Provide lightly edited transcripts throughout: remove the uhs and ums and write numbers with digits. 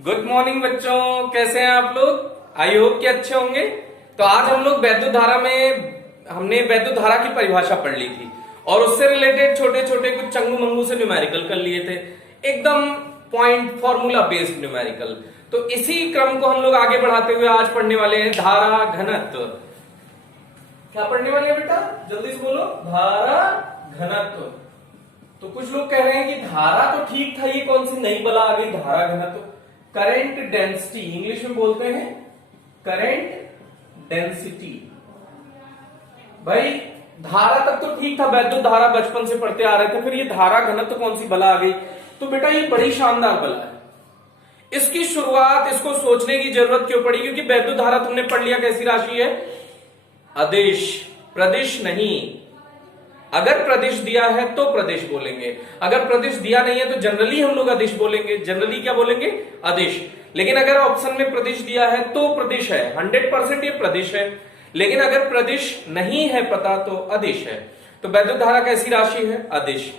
Good morning बच्चों, कैसे हैं आप लोग। आई होप कि अच्छे होंगे। तो आज हम लोग वैद्युत धारा में हमने वैद्युत धारा की परिभाषा पढ़ ली थी और उससे रिलेटेड छोटे छोटे कुछ चंगू मंगू से न्यूमेरिकल कर लिए थे, एकदम पॉइंट फॉर्मूला बेस्ड न्यूमेरिकल। तो इसी क्रम को हम लोग आगे बढ़ाते हुए आज पढ़ने वाले हैं धारा घनत्व। क्या पढ़ने वाले हैं बेटा, जल्दी से बोलो। धारा घनत्व। तो कुछ लोग कह रहे हैं कि धारा तो ठीक था, ये कौन सी नई बला आ गई धारा घनत्व। करंट डेंसिटी इंग्लिश में बोलते हैं करंट डेंसिटी। भाई धारा तक तो ठीक था, वैद्युत धारा बचपन से पढ़ते आ रहे थे, फिर ये धारा घनत्व कौन सी बला आ गई। तो बेटा ये बड़ी शानदार बला है। इसकी शुरुआत इसको सोचने की जरूरत क्यों पड़ी, क्योंकि वैद्युत धारा तुमने पढ़ लिया कैसी राशि है, अदिश, प्रदिश नहीं। अगर प्रदिश दिया है तो प्रदिश बोलेंगे, अगर प्रदिश दिया नहीं है तो जनरली हम लोग अदिश बोलेंगे। जनरली क्या बोलेंगे, अदिश। लेकिन अगर ऑप्शन में प्रदिश दिया है तो प्रदिश है, 100% ये प्रदिश है। लेकिन अगर प्रदिश नहीं है पता तो अदिश है। तो वैद्युत धारा कैसी राशि है, अदिश।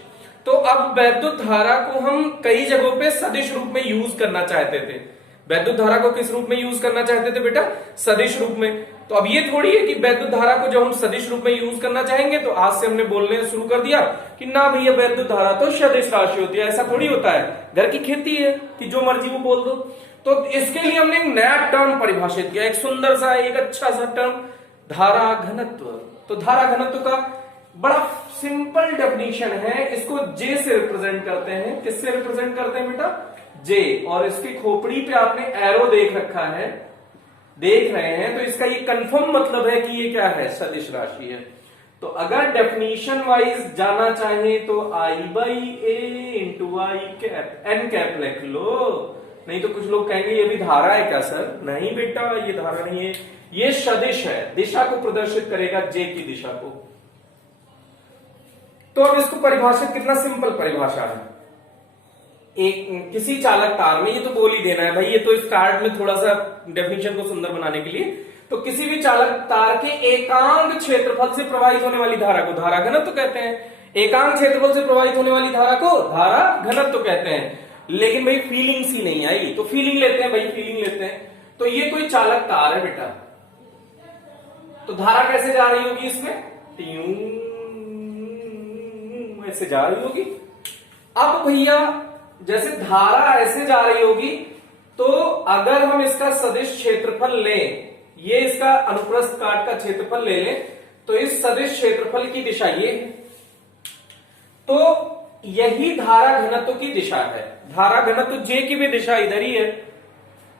तो अब वैद्युत धारा को हम कई जगहों पे सदिश रूप में यूज करना चाहते थे। वैद्युत धारा को किस रूप में यूज करना चाहते थे बेटा, सदिश रूप में। तो अब ये थोड़ी है कि वैद्युत धारा को जब हम सदिश रूप में यूज करना चाहेंगे तो आज से हमने बोलने शुरू कर दिया कि ना भैया वैद्युत धारा तो सदिश राशि होती है। ऐसा थोड़ी होता है, घर की खेती है कि जो मर्जी वो बोल दो। तो इसके लिए हमने एक नया टर्म परिभाषित किया, एक सुंदर सा, एक अच्छा सा टर्म, धारा घनत्व। तो धारा घनत्व का बड़ा सिंपल डेफिनेशन है, इसको जे से रिप्रेजेंट करते हैं। किससे रिप्रेजेंट करते हैं बेटा, जे। और इसकी खोपड़ी पे आपने एरो देख रखा है, देख रहे हैं, तो इसका ये कंफर्म मतलब है कि ये क्या है, सदिश राशि है। तो अगर डेफिनेशन वाइज जाना चाहे तो I by A into I cap, N cap लिख लो। नहीं तो कुछ लोग कहेंगे ये भी धारा है क्या सर। नहीं बेटा ये धारा नहीं है, ये सदिश है, दिशा को प्रदर्शित करेगा, जे की दिशा को। तो अब इसको परिभाषित कितना सिंपल परिभाषा है, एक किसी चालक तार में, ये तो बोल ही देना है भाई, ये तो इस कार्ड में थोड़ा सा डेफिनेशन को सुंदर बनाने के लिए। तो किसी भी चालक तार के एकांक क्षेत्रफल से प्रवाहित होने वाली धारा को धारा घनत्व कहते हैं। एकांक क्षेत्रफल से प्रवाहित होने वाली धारा को धारा घनत्व कहते हैं। लेकिन भाई फीलिंग सी नहीं आई, तो फीलिंग लेते हैं भाई, फीलिंग लेते हैं। तो ये कोई चालक तार है बेटा, तो धारा कैसे जा रही होगी इसमें, ऐसे जा रही होगी। अब भैया जैसे धारा ऐसे जा रही होगी, तो अगर हम इसका सदिश क्षेत्रफल लें, ये इसका अनुप्रस्थ काट का क्षेत्रफल ले लें, तो इस सदिश क्षेत्रफल की दिशा ये है, तो यही धारा घनत्व की दिशा है। धारा घनत्व जे की भी दिशा इधर ही है।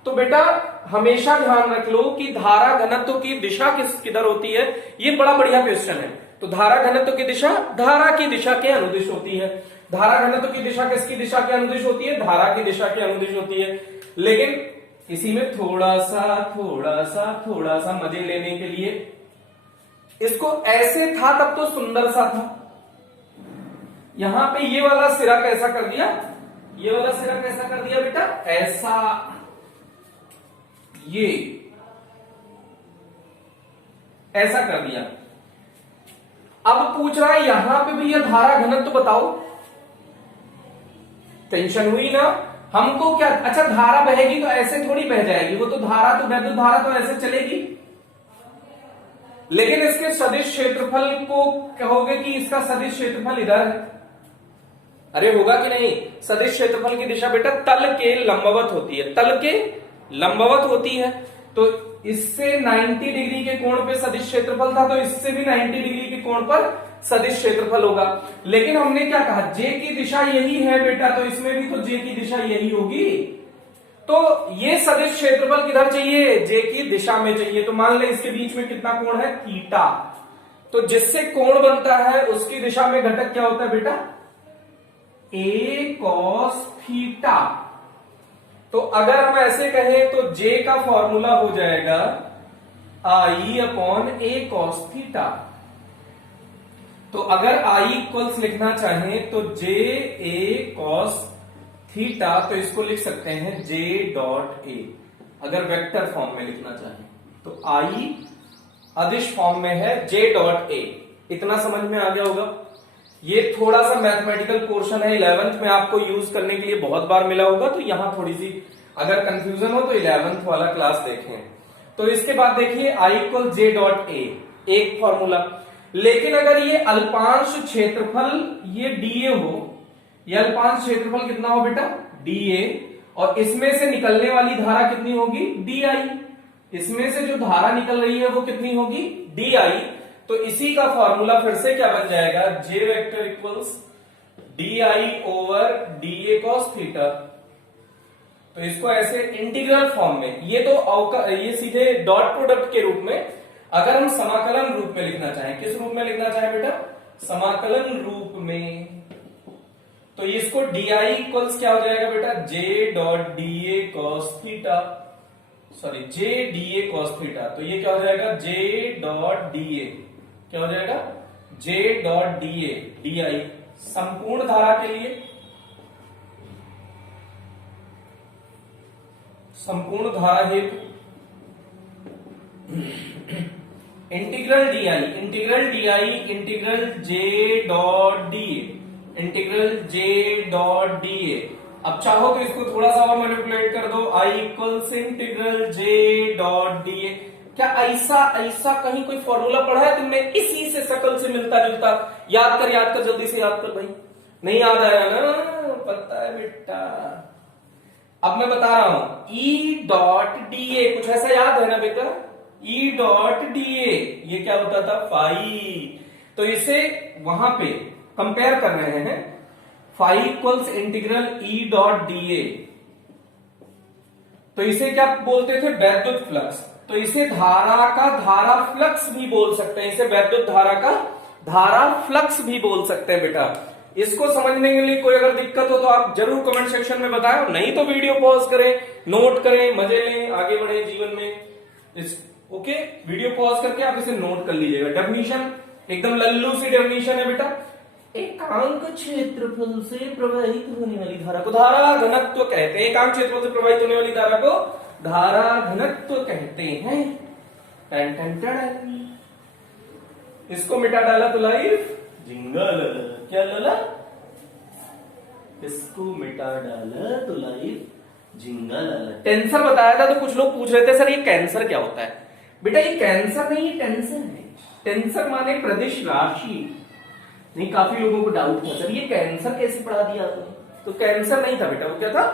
तो बेटा हमेशा ध्यान रख लो कि धारा घनत्व की दिशा किधर होती है, ये बड़ा बढ़िया क्वेश्चन है। तो धारा घनत्व की दिशा धारा की दिशा के अनुदिश होती है। धारा घनत्व की दिशा किसकी दिशा के अनुदिश होती है, धारा की दिशा के अनुदिश होती है। लेकिन इसी में थोड़ा सा मजे लेने के लिए, इसको ऐसे था तब तो सुंदर सा था, यहां पे ये वाला सिरा कैसा कर दिया, ये वाला सिरा कैसा कर दिया बेटा, ऐसा, ये ऐसा कर दिया। अब पूछ रहा है यहां पे भी ये धारा घनत्व बताओ। टेंशन हुई ना हमको, क्या अच्छा धारा बहेगी तो ऐसे थोड़ी बह जाएगी, वो तो धारा, तो वैद्युत धारा तो ऐसे चलेगी। लेकिन इसके सदिश क्षेत्रफल को कहोगे कि इसका सदिश क्षेत्रफल इधर है, अरे होगा कि नहीं। सदिश क्षेत्रफल की दिशा बेटा तल के लंबवत होती है, तल के लंबवत होती है। तो इससे 90 डिग्री के कोण पे सदिश क्षेत्रफल था, तो इससे भी 90 डिग्री के कोण पर सदिश क्षेत्रफल होगा। लेकिन हमने क्या कहा, जे की दिशा यही है बेटा, तो इसमें भी तो जे की दिशा यही होगी। तो ये सदिश क्षेत्रफल किधर चाहिए, जे की दिशा में चाहिए। तो मान ले इसके बीच में कितना कोण है, थीटा। तो जिससे कोण बनता है उसकी दिशा में घटक क्या होता है बेटा, ए कॉस थीटा। तो अगर हम ऐसे कहें तो जे का फॉर्मूला हो जाएगा आई अपॉन ए कॉस थीटा। तो अगर आई इक्वल्स लिखना चाहें तो जे ए कॉस थीटा, तो इसको लिख सकते हैं जे डॉट ए। अगर वेक्टर फॉर्म में लिखना चाहें तो आई अदिश फॉर्म में है, जे डॉट ए। इतना समझ में आ गया होगा। ये थोड़ा सा मैथमेटिकल पोर्शन है, 11th में आपको यूज करने के लिए बहुत बार मिला होगा, तो यहां थोड़ी सी अगर कंफ्यूजन हो तो 11th वाला क्लास देखें। तो इसके बाद देखिए I equal J dot A, एक फॉर्मूला। लेकिन अगर ये अल्पांश क्षेत्रफल ये डीए हो, ये अल्पांश क्षेत्रफल कितना हो बेटा, डीए, और इसमें से निकलने वाली धारा कितनी होगी, डीआई। इसमें से जो धारा निकल रही है वो कितनी होगी, डीआई। तो इसी का फॉर्मूला फिर से क्या बन जाएगा, J vector equals d I over d A cos theta. तो इसको ऐसे इंटीग्रल फॉर्म में, ये सीधे डॉट प्रोडक्ट के रूप में, अगर हम समाकलन रूप में लिखना चाहें, किस रूप में लिखना चाहें बेटा, समाकलन रूप में, तो इसको डीआई इक्वल्स क्या हो जाएगा बेटा, J dot d A cos theta, sorry J d A cos theta. तो ये क्या हो जाएगा, जे डॉट डीए, क्या हो जाएगा, जे डॉट डीए डीआई संपूर्ण धारा के लिए, संपूर्ण धारा हेतु integral DI, integral J dot DA, integral J dot DA. अब चाहो तो इसको थोड़ा सा और मैनिपुलेट कर दो, I equals integral J dot d A. क्या ऐसा कहीं कोई फॉर्मूला पढ़ा है तुमने, इसी से शकल से मिलता जुलता? याद कर जल्दी से याद कर भाई, नहीं याद आया ना, पता है बेटा। अब मैं बता रहा हूं, ई डॉट डीए, कुछ ऐसा याद है ना बेटा, ई डॉट डीए, ये क्या होता था, फाई। तो इसे वहां पे कंपेयर कर रहे हैं, phi equals integral E dot d A. तो इसे क्या बोलते थे, वैद्युत फ्लक्स। तो इसे धारा का धारा फ्लक्स भी बोल सकते हैं, इसे वैद्युत धारा का धारा फ्लक्स भी बोल सकते हैं बेटा। इसको समझने के लिए कोई अगर दिक्कत हो तो आप जरूर कमेंट सेक्शन में बताएं, नहीं तो वीडियो पॉज करें, नोट करें, मजे लें, आगे बढ़े जीवन में। ओके, वीडियो पॉज करके आप इसे नोट कर लीजिएगा। डेफिनेशन एकदम लल्लू सी डेफिनेशन है बेटा, एकांक क्षेत्रफल से प्रवाहित होने वाली धारा को धारा घनत्व कहते हैं। एकांक क्षेत्रफल से प्रवाहित होने वाली धारा को धारा घनत्व कहते हैं। टन टन टन। इसको मिटा डाला तो लाइफ जिंगा लला, क्या लला, इसको मिटा डाला तो लाइफ जिंगा लला। टेंसर बताया था तो कुछ लोग पूछ रहे थे सर ये कैंसर क्या होता है। बेटा ये कैंसर नहीं, ये टेंशन है। टेंसर माने प्रदिश राशि। नहीं, काफी लोगों को डाउट था सर ये कैंसर कैसे पढ़ा दिया आपने। तो कैंसर नहीं था बेटा, वो क्या था,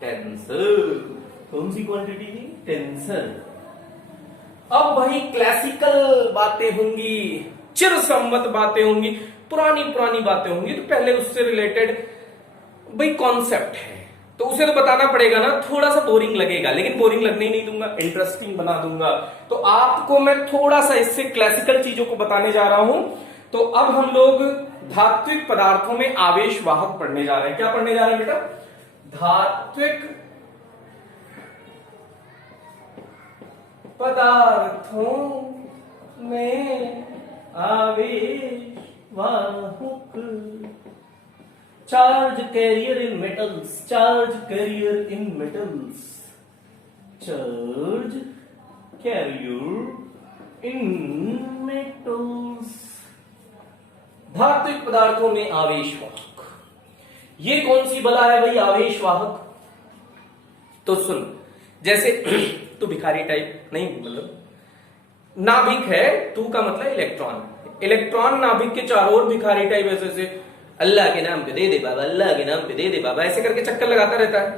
टेंसर। कौन सी क्वांटिटी थी, टेंसर। अब भाई क्लासिकल बातें होंगी, चिर सम्मत बातें होंगी, पुरानी पुरानी बातें होंगी, तो पहले उससे रिलेटेड भाई कॉन्सेप्ट है तो उसे तो बताना पड़ेगा ना। थोड़ा सा बोरिंग लगेगा, लेकिन बोरिंग लगने ही नहीं दूंगा, इंटरेस्टिंग बना दूंगा। तो आपको मैं थोड़ा सा इससे क्लासिकल चीजों को बताने जा रहा हूं। तो अब हम लोग धात्विक पदार्थों में आवेश वाहक पढ़ने जा रहे हैं। क्या पढ़ने जा रहे हैं बेटा, धात्विक पदार्थों में आवेश वाहक। Charge carrier in metals, charge carrier in metals, charge carrier in metals. धात्विक पदार्थों में आवेश वाहक, ये कौन सी बला है भाई, आवेश वाहक। तो सुन, जैसे तू भिखारी टाइप नहीं, मतलब नाभिक है, तू का मतलब इलेक्ट्रॉन, इलेक्ट्रॉन नाभिक के चारों ओर भिखारी टाइप ऐसे से अल्लाह के नाम पे दे दे बाबा, अल्लाह के नाम पे दे दे बाबा, ऐसे करके चक्कर लगाता रहता है।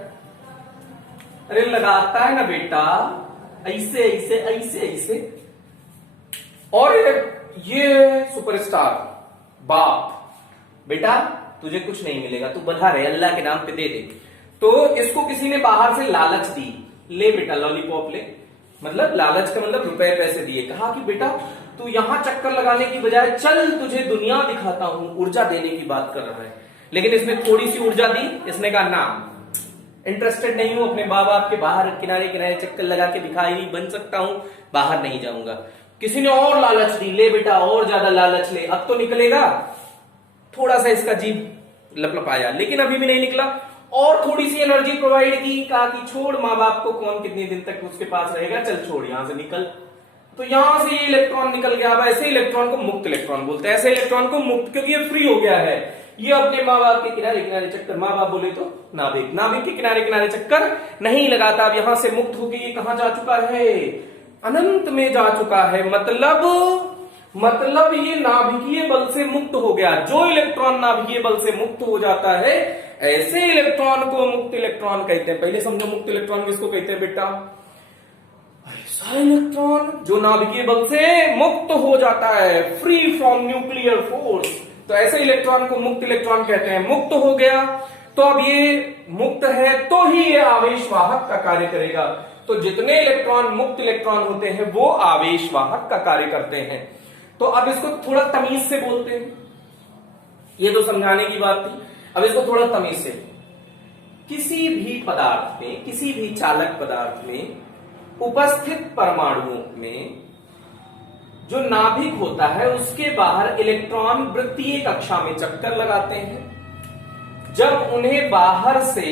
अरे लगाता है ना बेटा, ऐसे ऐसे ऐसे ऐसे। और ये सुपरस्टार बाप, बेटा तुझे कुछ नहीं मिलेगा, तू बधा रहे, अल्लाह के नाम पे दे दे। तो इसको किसी ने बाहर से लालच दी, ले बेटा लॉलीपॉप ले, मतलब लालच का मतलब रुपए पैसे दिए, कहा कि बेटा तू यहां चक्कर लगाने की बजाय चल तुझे दुनिया दिखाता हूं, ऊर्जा देने की बात कर रहा है। लेकिन इसने थोड़ी सी ऊर्जा दी, इसने कहा ना, इंटरेस्टेड नहीं हूं, अपने माँ बाप के बाहर किनारे किनारे चक्कर लगा के भिखारी बन सकता हूं, बाहर नहीं जाऊंगा। किसी ने और लालच दी, ले बेटा और ज्यादा लालच ले, अब तो निकलेगा। थोड़ा सा इसका जीभ लपलपाया, लेकिन अभी भी नहीं निकला। और थोड़ी सी एनर्जी प्रोवाइड की, कहा कि छोड़, माँ बाप को कौन कितने दिन तक उसके पास रहेगा, चल छोड़ यहां से निकल। तो यहां से ये इलेक्ट्रॉन निकल गया। अब ऐसे इलेक्ट्रॉन को मुक्त इलेक्ट्रॉन बोलते हैं, ऐसे इलेक्ट्रॉन को मुक्त, क्योंकि ये फ्री हो गया है। ये अपने माँ बाप के किनारे किनारे चक्कर, माँ बाप बोले तो नाभिक, नाभिक के किनारे किनारे चक्कर नहीं लगाता। अब यहां से मुक्त होकर ये कहां जा चुका है, अनंत में जा चुका है। मतलब ये नाभिकीय बल से मुक्त हो गया। जो इलेक्ट्रॉन नाभिकीय बल से मुक्त हो जाता है, ऐसे इलेक्ट्रॉन को मुक्त इलेक्ट्रॉन कहते हैं। पहले समझो मुक्त इलेक्ट्रॉन किसको कहते हैं बेटा, ऐसा इलेक्ट्रॉन जो नाभिकीय बल से मुक्त हो जाता है, फ्री फ्रॉम न्यूक्लियर फोर्स। तो ऐसे इलेक्ट्रॉन को मुक्त इलेक्ट्रॉन कहते हैं। मुक्त हो गया तो अब ये मुक्त है तो ही ये आवेश वाहक का कार्य करेगा। तो जितने इलेक्ट्रॉन मुक्त इलेक्ट्रॉन होते हैं वो आवेश वाहक का कार्य करते हैं। तो अब इसको थोड़ा तमीज से बोलते हैं, ये तो समझाने की बात थी। अब इसको थोड़ा तमीज से, किसी भी पदार्थ में, किसी भी चालक पदार्थ में उपस्थित परमाणुओं में जो नाभिक होता है उसके बाहर इलेक्ट्रॉन वृत्तीय कक्षा में चक्कर लगाते हैं। जब उन्हें बाहर से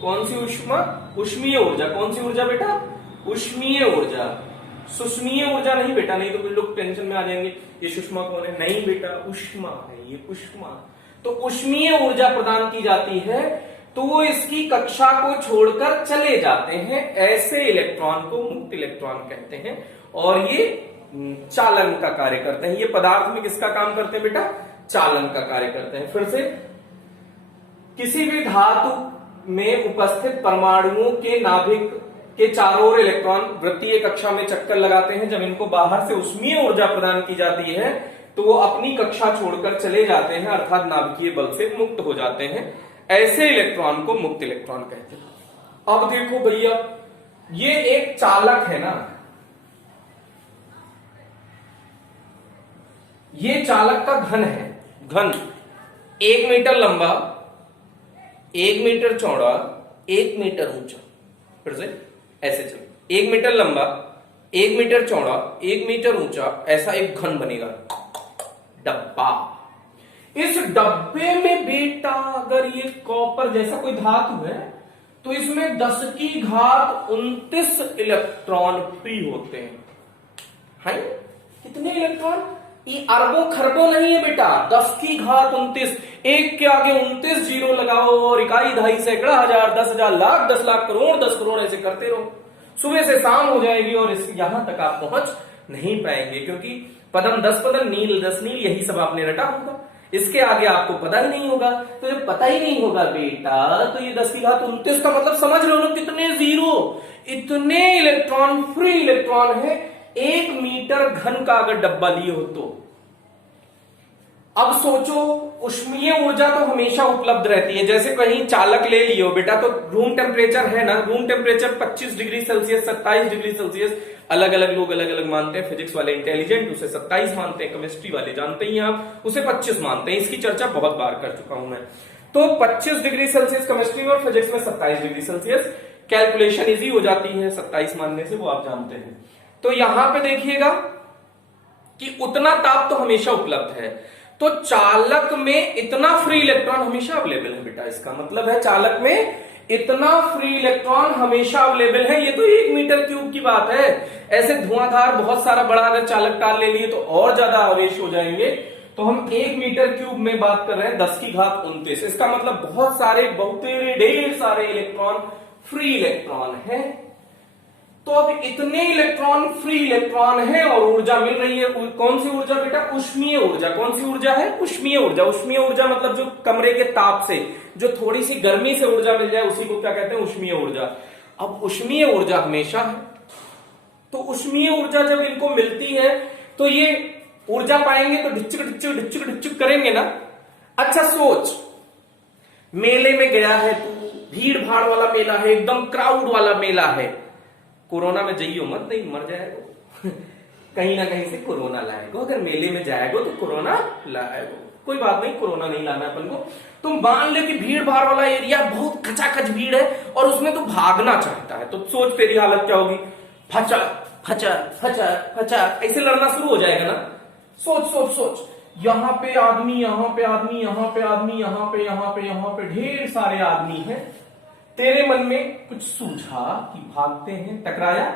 कौन सी ऊष्मा, ऊष्मीय ऊर्जा, कौन सी ऊर्जा बेटा, ऊष्मीय ऊर्जा, सुष्मीय ऊर्जा नहीं बेटा, नहीं तो फिर लोग टेंशन में आ जाएंगे ये सुषमा कौन है, नहीं बेटा ऊष्मा है, ये ऊष्मा। तो ऊष्मीय ऊर्जा प्रदान की जाती है तो वो इसकी कक्षा को छोड़कर चले जाते हैं। ऐसे इलेक्ट्रॉन को मुक्त इलेक्ट्रॉन कहते हैं और ये चालन का कार्य करते हैं। ये पदार्थ में किसका काम करते हैं बेटा, चालन का कार्य करते हैं। फिर से, किसी भी धातु में उपस्थित परमाणुओं के नाभिक के चारों ओर इलेक्ट्रॉन वृत्तीय कक्षा में चक्कर लगाते हैं। जब इनको बाहर से ऊष्मीय ऊर्जा प्रदान की जाती है तो वो अपनी कक्षा छोड़कर चले जाते हैं, अर्थात नाभिकीय बल से मुक्त हो जाते हैं। ऐसे इलेक्ट्रॉन को मुक्त इलेक्ट्रॉन कहते हैं। अब देखो भैया, ये एक चालक है ना, ये चालक का घन है। घन 1 मीटर लंबा, 1 मीटर चौड़ा, 1 मीटर ऊंचा। फिर से ऐसे चलो, 1 मीटर लंबा, 1 मीटर चौड़ा, 1 मीटर ऊंचा, ऐसा एक घन बनेगा, डब्बा। इस डब्बे में बेटा अगर ये कॉपर जैसा कोई धातु है तो इसमें 10 की घात 29 इलेक्ट्रॉन फ्री होते हैं। कितने इलेक्ट्रॉन, ये अरबों खरबों नहीं है बेटा, 10 की घात 29। एक के आगे 29 जीरो लगाओ और इकाई, दहाई, सैकड़ा, हजार, 10,000, लाख, 10 लाख, करोड़, 10 करोड़, ऐसे करते रहो। सुबह से शाम हो जाएगी और यहां तक आप पहुंच नहीं पाएंगे, क्योंकि पदम 10 पदम, नील 10 नील, यही सब आपने रटा होगा। इसके आगे आपको पता ही नहीं होगा। तो जब पता ही नहीं होगा बेटा तो ये 10 की घात 29 का मतलब समझ रहे हो कितने जीरो, इतने इलेक्ट्रॉन फ्री इलेक्ट्रॉन है 1 मीटर घन का अगर डब्बा लिए हो तो। अब सोचो, ऊष्मीय ऊर्जा तो हमेशा उपलब्ध रहती है। जैसे कहीं चालक ले लियो बेटा तो रूम टेम्परेचर है ना, room temperature 25 degree Celsius, 27 degree Celsius, अलग अलग लोग अलग अलग मानते हैं। फिजिक्स वाले इंटेलिजेंट उसे 27 मानते हैं, केमिस्ट्री वाले जानते ही आप उसे 25 मानते हैं। इसकी चर्चा बहुत बार कर चुका हूं मैं। तो 25 डिग्री सेल्सियस केमिस्ट्री में और फिजिक्स में 27 डिग्री सेल्सियस, कैलकुलेशन इजी हो जाती है 27 मानने से, वो आप जानते हैं। तो यहां पे देखिएगा कि उतना ताप तो हमेशा उपलब्ध है। तो चालक में इतना फ्री इलेक्ट्रॉन हमेशा अवेलेबल है बेटा। इसका मतलब है चालक में इतना फ्री इलेक्ट्रॉन हमेशा अवेलेबल है। ये तो 1 मीटर क्यूब की बात है। ऐसे धुआंधार बहुत सारा बड़ा अगर चालक तार ले लिए तो और ज्यादा आवेश हो जाएंगे। तो हम 1 मीटर क्यूब में बात कर रहे हैं 10 की घात 29। इसका मतलब बहुत सारे, बहुत ढेर सारे इलेक्ट्रॉन फ्री इलेक्ट्रॉन है। तो अब इतने इलेक्ट्रॉन फ्री इलेक्ट्रॉन है और ऊर्जा मिल रही है। कौन सी ऊर्जा बेटा, ऊष्मीय ऊर्जा। कौन सी ऊर्जा है, ऊष्मीय ऊर्जा। ऊष्मीय ऊर्जा मतलब जो कमरे के ताप से जो थोड़ी सी गर्मी से ऊर्जा मिल जाए उसी को क्या कहते हैं, ऊष्मीय ऊर्जा। अब ऊष्मीय ऊर्जा हमेशा है, तो ऊष्मीय ऊर्जा जब इनको मिलती है तो ये ऊर्जा पाएंगे तो ढिच्चक ढिच्चक ढिच्चक ढिच्चक करेंगे ना। अच्छा सोच, मेले में गया है तू, भीड़ भाड़ वाला मेला है, एकदम क्राउड वाला मेला है। कोरोना में जाइयो मत, नहीं मर जाएगा कहीं ना कहीं से कोरोना लाएगो। अगर मेले में जाएगो तो कोरोना लाएगो, कोई बात नहीं, कोरोना नहीं लाना अपन को। तुम मान ले कि भीड़ भाड़ वाला एरिया, बहुत खचाखच भीड़ है और उसमें तो भागना चाहता है, तो सोच तेरी हालत क्या होगी, फचा फचा फचा फचा, ऐसे लड़ना शुरू हो जाएगा ना। सोच सोच सोच, यहाँ पे आदमी, यहाँ पे आदमी, यहाँ पे आदमी, यहाँ पे यहाँ पे यहाँ पे ढेर सारे आदमी हैं। तेरे मन में कुछ सूझा कि भागते हैं, टकराया,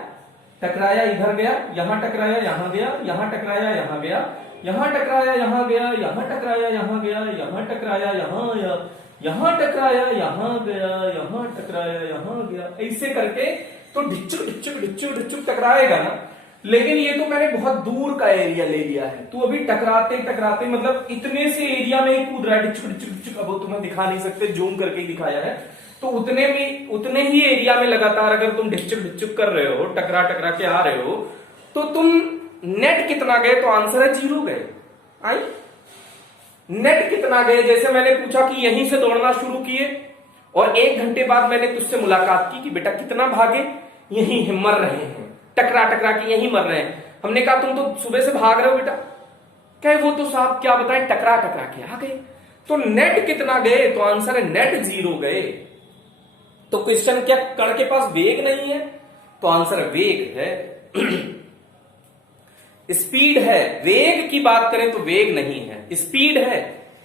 टकराया इधर गया, यहां टकराया, यहां गया, यहां टकराया, यहां गया। यहां टकराया, यहां गया, यहां टकराया, यहां गया, यहां टकराया, यहां आया, यहां टकराया, यहां गया, यहां टकराया, यहां गया, ऐसे करके तो ढिच्चुक ढिच्चुक ढिच्चुक ढिच्चुक टकराएगा ना। लेकिन ये तो मैंने बहुत दूर का एरिया ले लिया है, तू अभी टकराते टकराते मतलब इतने से एरिया में ही कूद रहा है, ढिच्चुक ढिच्चुक ढिच्चुक। अब वो तुम्हें दिखा नहीं सकते, जूम करके ही दिखाया है। तो उतने ही एरिया में लगातार अगर तुम ढिच्चुक ढिच्चुक कर रहे हो, टकरा टकरा के आ रहे हो, तो तुम नेट कितना गए? तो आंसर है 0 गए। आई नेट कितना गए? जैसे मैंने पूछा कि यहीं से दौड़ना शुरू किए और 1 घंटे बाद मैंने तुझसे मुलाकात की कि बेटा कितना भागे? यहीं मर रहे हैं, टकरा टकरा के यहीं मर रहे हैं। हमने कहा तुम तो सुबह से भाग रहे हो बेटा। कहे वो तो साहब क्या बताएं, टकरा टकरा के आ गए। तो नेट कितना गए? तो आंसर है नेट 0 गए। तो क्वेश्चन क्या कण के पास वेग नहीं है? तो आंसर वेग है। स्पीड है, वेग की बात करें तो वेग नहीं है, स्पीड है।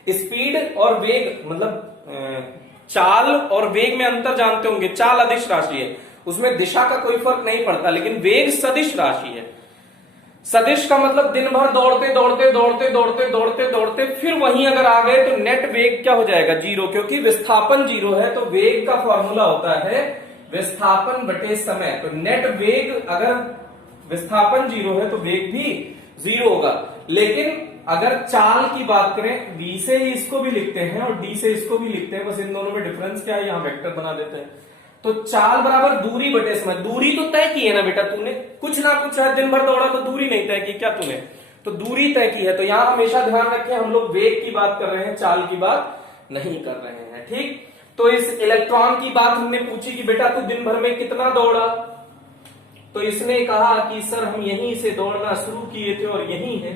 स्पीड और वेग मतलब चाल और वेग में अंतर जानते होंगे। चाल अदिश राशि है, उसमें दिशा का कोई फर्क नहीं पड़ता, लेकिन वेग सदिश राशि है। सदिश का मतलब दिन भर दौड़ते दौड़ते दौड़ते दौड़ते दौड़ते दौड़ते फिर वहीं अगर आ गए तो नेट वेग क्या हो जाएगा? 0, क्योंकि विस्थापन 0 है। तो वेग का फॉर्मूला होता है विस्थापन बटे समय। तो नेट वेग अगर विस्थापन 0 है तो वेग भी 0 होगा। लेकिन अगर चाल की बात करें, v से ही इसको भी लिखते हैं और d से इसको भी लिखते हैं, बस इन दोनों में डिफरेंस क्या है, यहां वेक्टर बना देते हैं। तो चाल बराबर दूरी बटे समय। दूरी तो तय की है ना बेटा तूने, कुछ ना कुछ है, दिन भर दौड़ा तो दूरी नहीं तय की क्या तूने? तो दूरी तय की है। तो यहां हमेशा ध्यान रखें, हम लोग वेग की बात कर रहे हैं, चाल की बात नहीं कर रहे हैं। ठीक, तो इस इलेक्ट्रॉन की बात हमने पूछी कि बेटा तू दिन भर में कितना दौड़ा? तो इसने कहा कि सर हम यहीं से दौड़ना शुरू किए थे और यहीं है।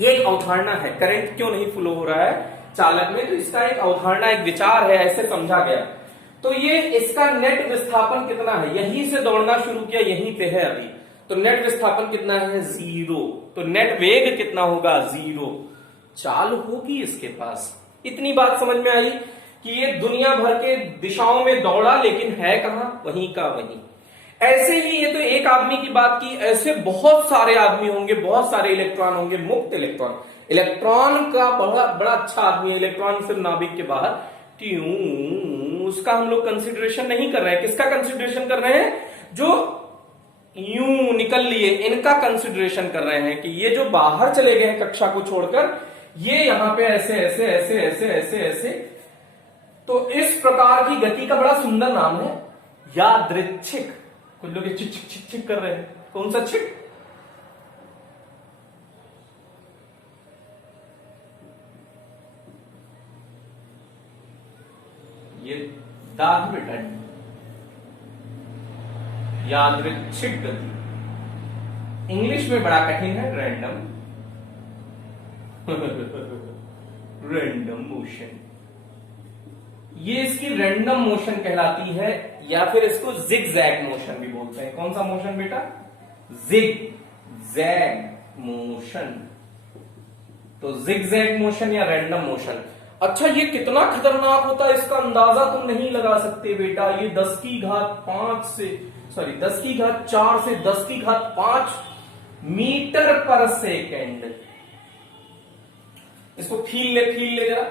ये एक अवधारणा है, करंट क्यों नहीं फ्लो हो रहा है चालक में, तो इसका एक अवधारणा, एक विचार है, ऐसे समझा गया। तो ये इसका नेट विस्थापन कितना है? यहीं से दौड़ना शुरू किया, यहीं पे है अभी, तो नेट विस्थापन कितना है? 0। तो नेट वेग कितना होगा? 0। चाल होगी इसके पास। इतनी बात समझ में आई कि ये दुनिया भर के दिशाओं में दौड़ा, लेकिन है कहां? वहीं का वहीं। ऐसे ही ये तो एक आदमी की बात की, ऐसे बहुत सारे आदमी होंगे, बहुत सारे इलेक्ट्रॉन होंगे, मुक्त इलेक्ट्रॉन। इलेक्ट्रॉन का बड़ा बड़ा अच्छा आदमी है, इलेक्ट्रॉन सिर्फ नाभिक के बाहर, उसका हम लोग कंसिडरेशन नहीं कर रहे हैं। किसका कंसिडरेशन कर रहे हैं? जो यूं निकल लिए, इनका कंसिडरेशन कर रहे हैं कि ये जो बाहर चले गए हैं कक्षा को छोड़कर, ये यहां पे ऐसे ऐसे ऐसे ऐसे ऐसे ऐसे। तो इस प्रकार की गति का बड़ा सुंदर नाम है यादृच्छिक। कुछ लोग चिक चिक चिक चिक कर रहे हैं, कौन सा चिक? ये दाग बेटा, यादृच्छिक गति। इंग्लिश में बड़ा कठिन है, रैंडम रैंडम मोशन। ये इसकी रैंडम मोशन कहलाती है, या फिर इसको जिग-जैग मोशन भी बोलते हैं। कौन सा मोशन बेटा? Zigzag motion. तो जिग-जैग मोशन या रैंडम मोशन। अच्छा, ये कितना खतरनाक होता है इसका अंदाजा तुम नहीं लगा सकते बेटा। ये 10 की घात 4 से 10 की घात 5 मीटर पर सेकेंड। इसको फील ले जरा।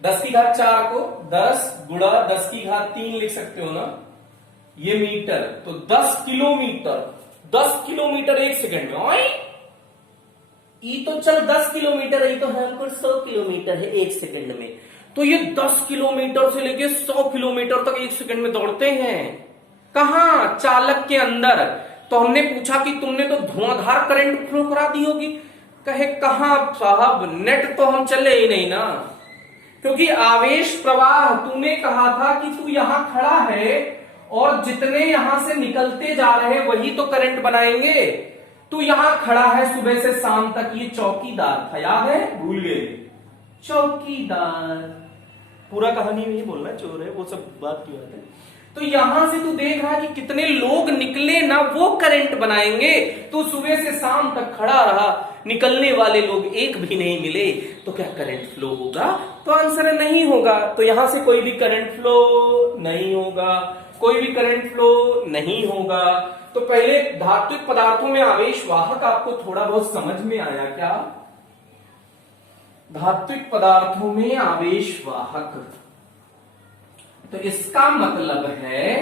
10 की घात 4 को 10 गुणा 10 की घात 3 लिख सकते हो ना, ये मीटर। तो 10 किलोमीटर, 10 किलोमीटर 1 सेकेंड में। ये तो चल 10 किलोमीटर, ये तो हमको 100 किलोमीटर है 1 सेकेंड में। तो ये 10 किलोमीटर से लेके 100 किलोमीटर तक 1 सेकेंड में दौड़ते हैं। कहां? चालक के अंदर। तो हमने पूछा कि तुमने तो धुआंधार करंट फ्लो करा दी होगी। कहे कहां साहब, नेट तो हम चले ही नहीं ना, क्योंकि आवेश प्रवाह तूने कहा था कि तू यहां खड़ा है और जितने यहां से निकलते जा रहे हैं वही तो करंट बनाएंगे। तू यहां खड़ा है सुबह से शाम तक, ये चौकीदार था, याद है? भूल गए? चौकीदार। पूरा कहानी नहीं बोलना, चोर है वो सब बात की बात है। तो यहां से तू देख रहा है कि कितने लोग निकले ना, वो करंट बनाएंगे। तू सुबह से शाम तक खड़ा रहा, निकलने वाले लोग एक भी नहीं मिले, तो क्या करंट फ्लो होगा? तो आंसर नहीं होगा। तो यहां से कोई भी करंट फ्लो नहीं होगा। कोई भी करंट फ्लो नहीं होगा। तो पहले धात्विक पदार्थों में आवेश वाहक आपको थोड़ा बहुत समझ में आया क्या? धात्विक पदार्थों में आवेश वाहक, तो इसका मतलब है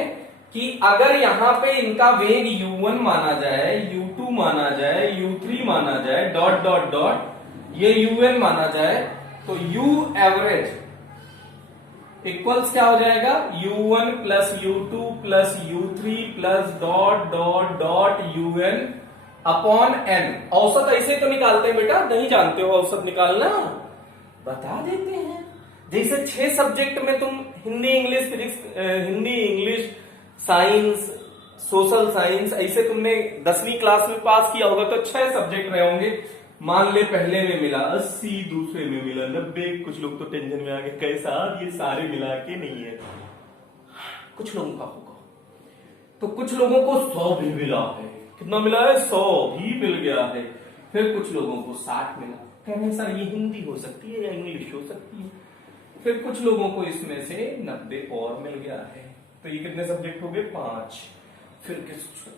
कि अगर यहां पे इनका वेग u1 माना जाए, u2 माना जाए, u3 माना जाए, डॉट डॉट डॉट ये un माना जाए, तो u एवरेज इक्वल्स क्या हो जाएगा? u1 plus u2 plus u3 plus dot dot dot un upon n। औसत ऐसे तो निकालते हैं बेटा, नहीं जानते हो औसत निकालना? बता देते हैं। जैसे 6 सब्जेक्ट में तुम Hindi English physics, Hindi English science social science ऐसे तुमने 10वीं क्लास में पास किया होगा, तो 6 सब्जेक्ट रहे होंगे। मान ले पहले में मिला 80, दूसरे में मिला 90, कुछ लोग तो टेंशन में आ गए कैसा ये सारे मिला के नहीं है, कुछ लोगों का होगा। तो कुछ लोगों को 100 भी मिला है। कितना मिला है? 100 भी मिल गया है। फिर कुछ लोगों को 60 मिला। कहने सर ये हिंदी हो सकती है या इंग्लिश हो सकती है। फिर कुछ लोगों को इसमें से 90 और मिल गया है। तो ये कितने सब्जेक्ट हो गए? 5। फिर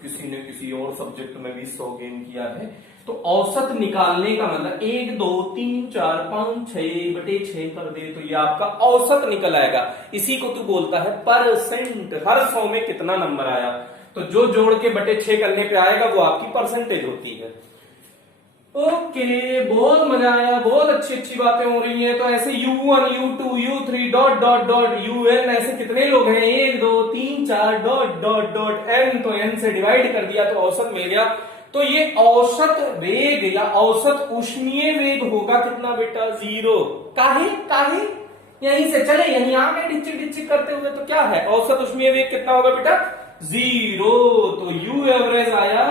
किसी ने किसी और सब्जेक्ट में भी 100 गेन किया है। तो औसत निकालने का मतलब 1 2 3 4 5 6 बटे 6 कर दे तो ये आपका औसत निकल आएगा। इसी को तू बोलता है परसेंट। हर 100 में कितना नंबर आया, तो जो जोड़ के बटे 6 करने पे आएगा वो आपकी परसेंटेज होती है। ओके, बहुत मजा आया, बहुत अच्छी अच्छी बातें हो रही हैं। तो ऐसे u1 u2 u3 dot dot dot un ऐसे कितने लोग हैं? 1 2 3 4 डॉट डॉट डॉट n। तो n से डिवाइड कर दिया तो औसत मिल गया। तो ये औसत वेग या औसत ऊष्मीय वेग होगा कितना बेटा? 0। काहे काहे यहीं से चले, यहीं आ गए डिच्चिक डिच्चिक करते हुए, तो क्या है? औसत ऊष्मीय वेग कितना होगा बेटा? 0। तो u एवरेज आया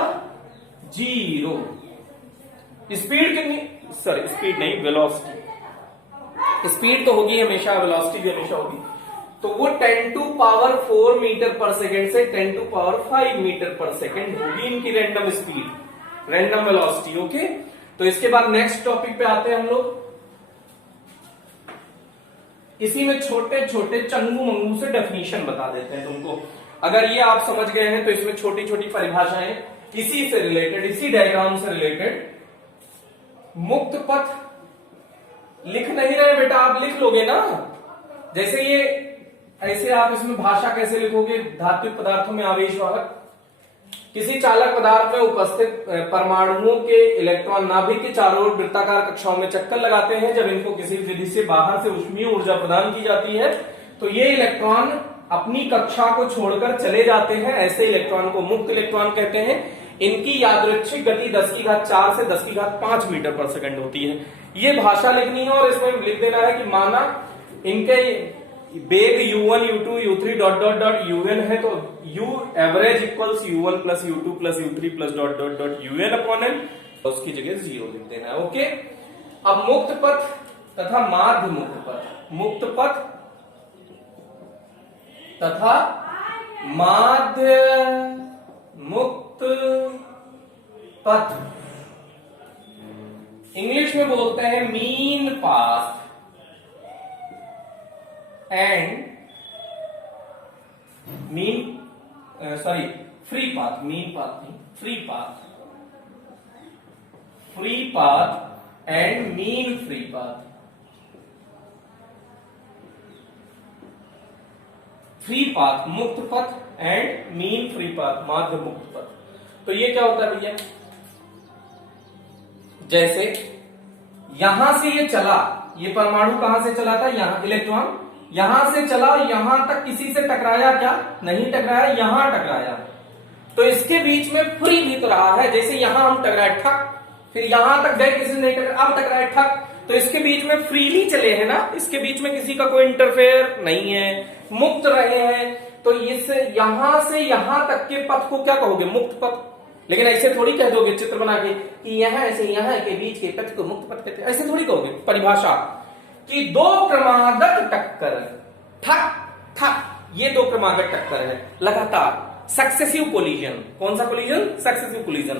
0। स्पीड कितनी? सॉरी स्पीड नहीं, वेलोसिटी। स्पीड तो होगी हमेशा, वेलोसिटी भी हमेशा होगी। तो वो 10 टू पावर 4 मीटर पर सेकेंड से 10 टू पावर 5 मीटर पर सेकेंड होगी इनकी random speed, random velocity. Okay, तो इसके बाद नेक्स्ट टॉपिक पे आते हैं हम लोग। इसी में छोटे छोटे चंगू मंगू से डेफिनेशन बता देते हैं तुमको। अगर ये आप समझ गए हैं तो इसमें छोटी छोटी परिभाषाएं इसी से रिलेटेड, इसी डायग्राम से रिलेटेड। मुक्त पथ लिख नहीं रहे बेटा, आप लिख लोगे ना। जैसे ये ऐसे आप इसमें भाषा कैसे लिखोगे? धात्विक पदार्थों में आवेश वाहक, किसी चालक पदार्थ में उपस्थित परमाणुओं के इलेक्ट्रॉन नाभिक के चारों ओर वृत्ताकार कक्षाओं में चक्कर लगाते हैं। जब इनको किसी विधि से बाहर से ऊष्मीय ऊर्जा प्रदान की जाती है तो ये इलेक्ट्रॉन अपनी कक्षा को छोड़कर चले जाते हैं। ऐसे इलेक्ट्रॉन को मुक्त इलेक्ट्रॉन कहते हैं। इनकी यादृच्छिक गति 10⁴ से 10⁵ मीटर पर सेकंड होती है। ये भाषा लिखनी है और इसमें लिख देना है कि माना इनके वेग u1 u2 u3 dot dot dot un है, तो u average equals u1 plus u2 plus u3 plus dot dot dot un upon n, उसकी जगह 0 लिख देना है। ओके, अब मुक्त पथ तथा माध्य मुक्त पथ, मुक्त पथ तथा माध्य मुक्त पथ, इंग्लिश में बोलते हैं mean path and free path, mean path नहीं, free path, free path and mean free path. Free path मुक्त पथ एंड मीन फ्री पाथ माध्य मुक्त पथ। तो ये क्या होता है भैया? जैसे यहां से ये चला, ये परमाणु कहां से चला था? यहां, इलेक्ट्रॉन यहां से चला, यहां तक किसी से टकराया क्या? नहीं टकराया, यहां टकराया। तो इसके बीच में फ्री भी तो रहा है। जैसे यहां हम टकराए ठक, फिर यहां तक गए, किसी नहीं टकराया, अब टकराए ठक, तो इसके बीच में फ्रीली चले हैं ना, इसके बीच में किसी का कोई इंटरफेयर नहीं है, मुक्त रहे हैं। तो इस यहां से यहां तक के पथ को क्या कहोगे? मुक्त पथ। लेकिन ऐसे थोड़ी कह दोगे चित्र बना के कि यहां से यहां के बीच के पथ को मुक्त पथ कहते हैं, ऐसे थोड़ी कहोगे। परिभाषा कि दो क्रमागत टक्कर, ठक ठक, ये दो क्रमागत टक्कर है लगातार, सक्सेसिव कोलिजन। कौन सा कोलिजन? Successive collision.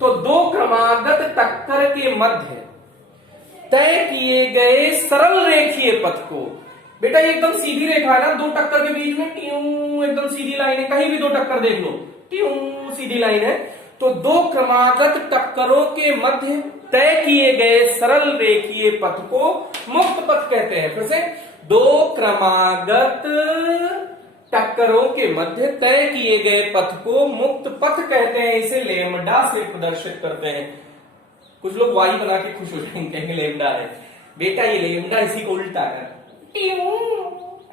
तो दो क्रमागत टक्कर के मध्य तय किए गए सरल रेखीय पथ को बेटा ये एकदम सीधी रेखा है ना, दो टक्कर के बीच में ट्यूं एकदम सीधी लाइन है, कहीं भी दो टक्कर देख लो, ट्यूं सीधी लाइन है। तो दो क्रमागत टक्करों के मध्य तय किए गए सरल रेखीय पथ को मुक्त पथ कहते हैं। फिर से, दो क्रमागत टक्करों के मध्य तय किए गए पथ को मुक्त पथ कहते हैं, इसे लेमडा से प्रदर्शित करते हैं। कुछ लोग वाई बना के खुश हो जाएंगे, कहेंगे लेमडा है। बेटा ये लेमडा इसी को उल्टा कर,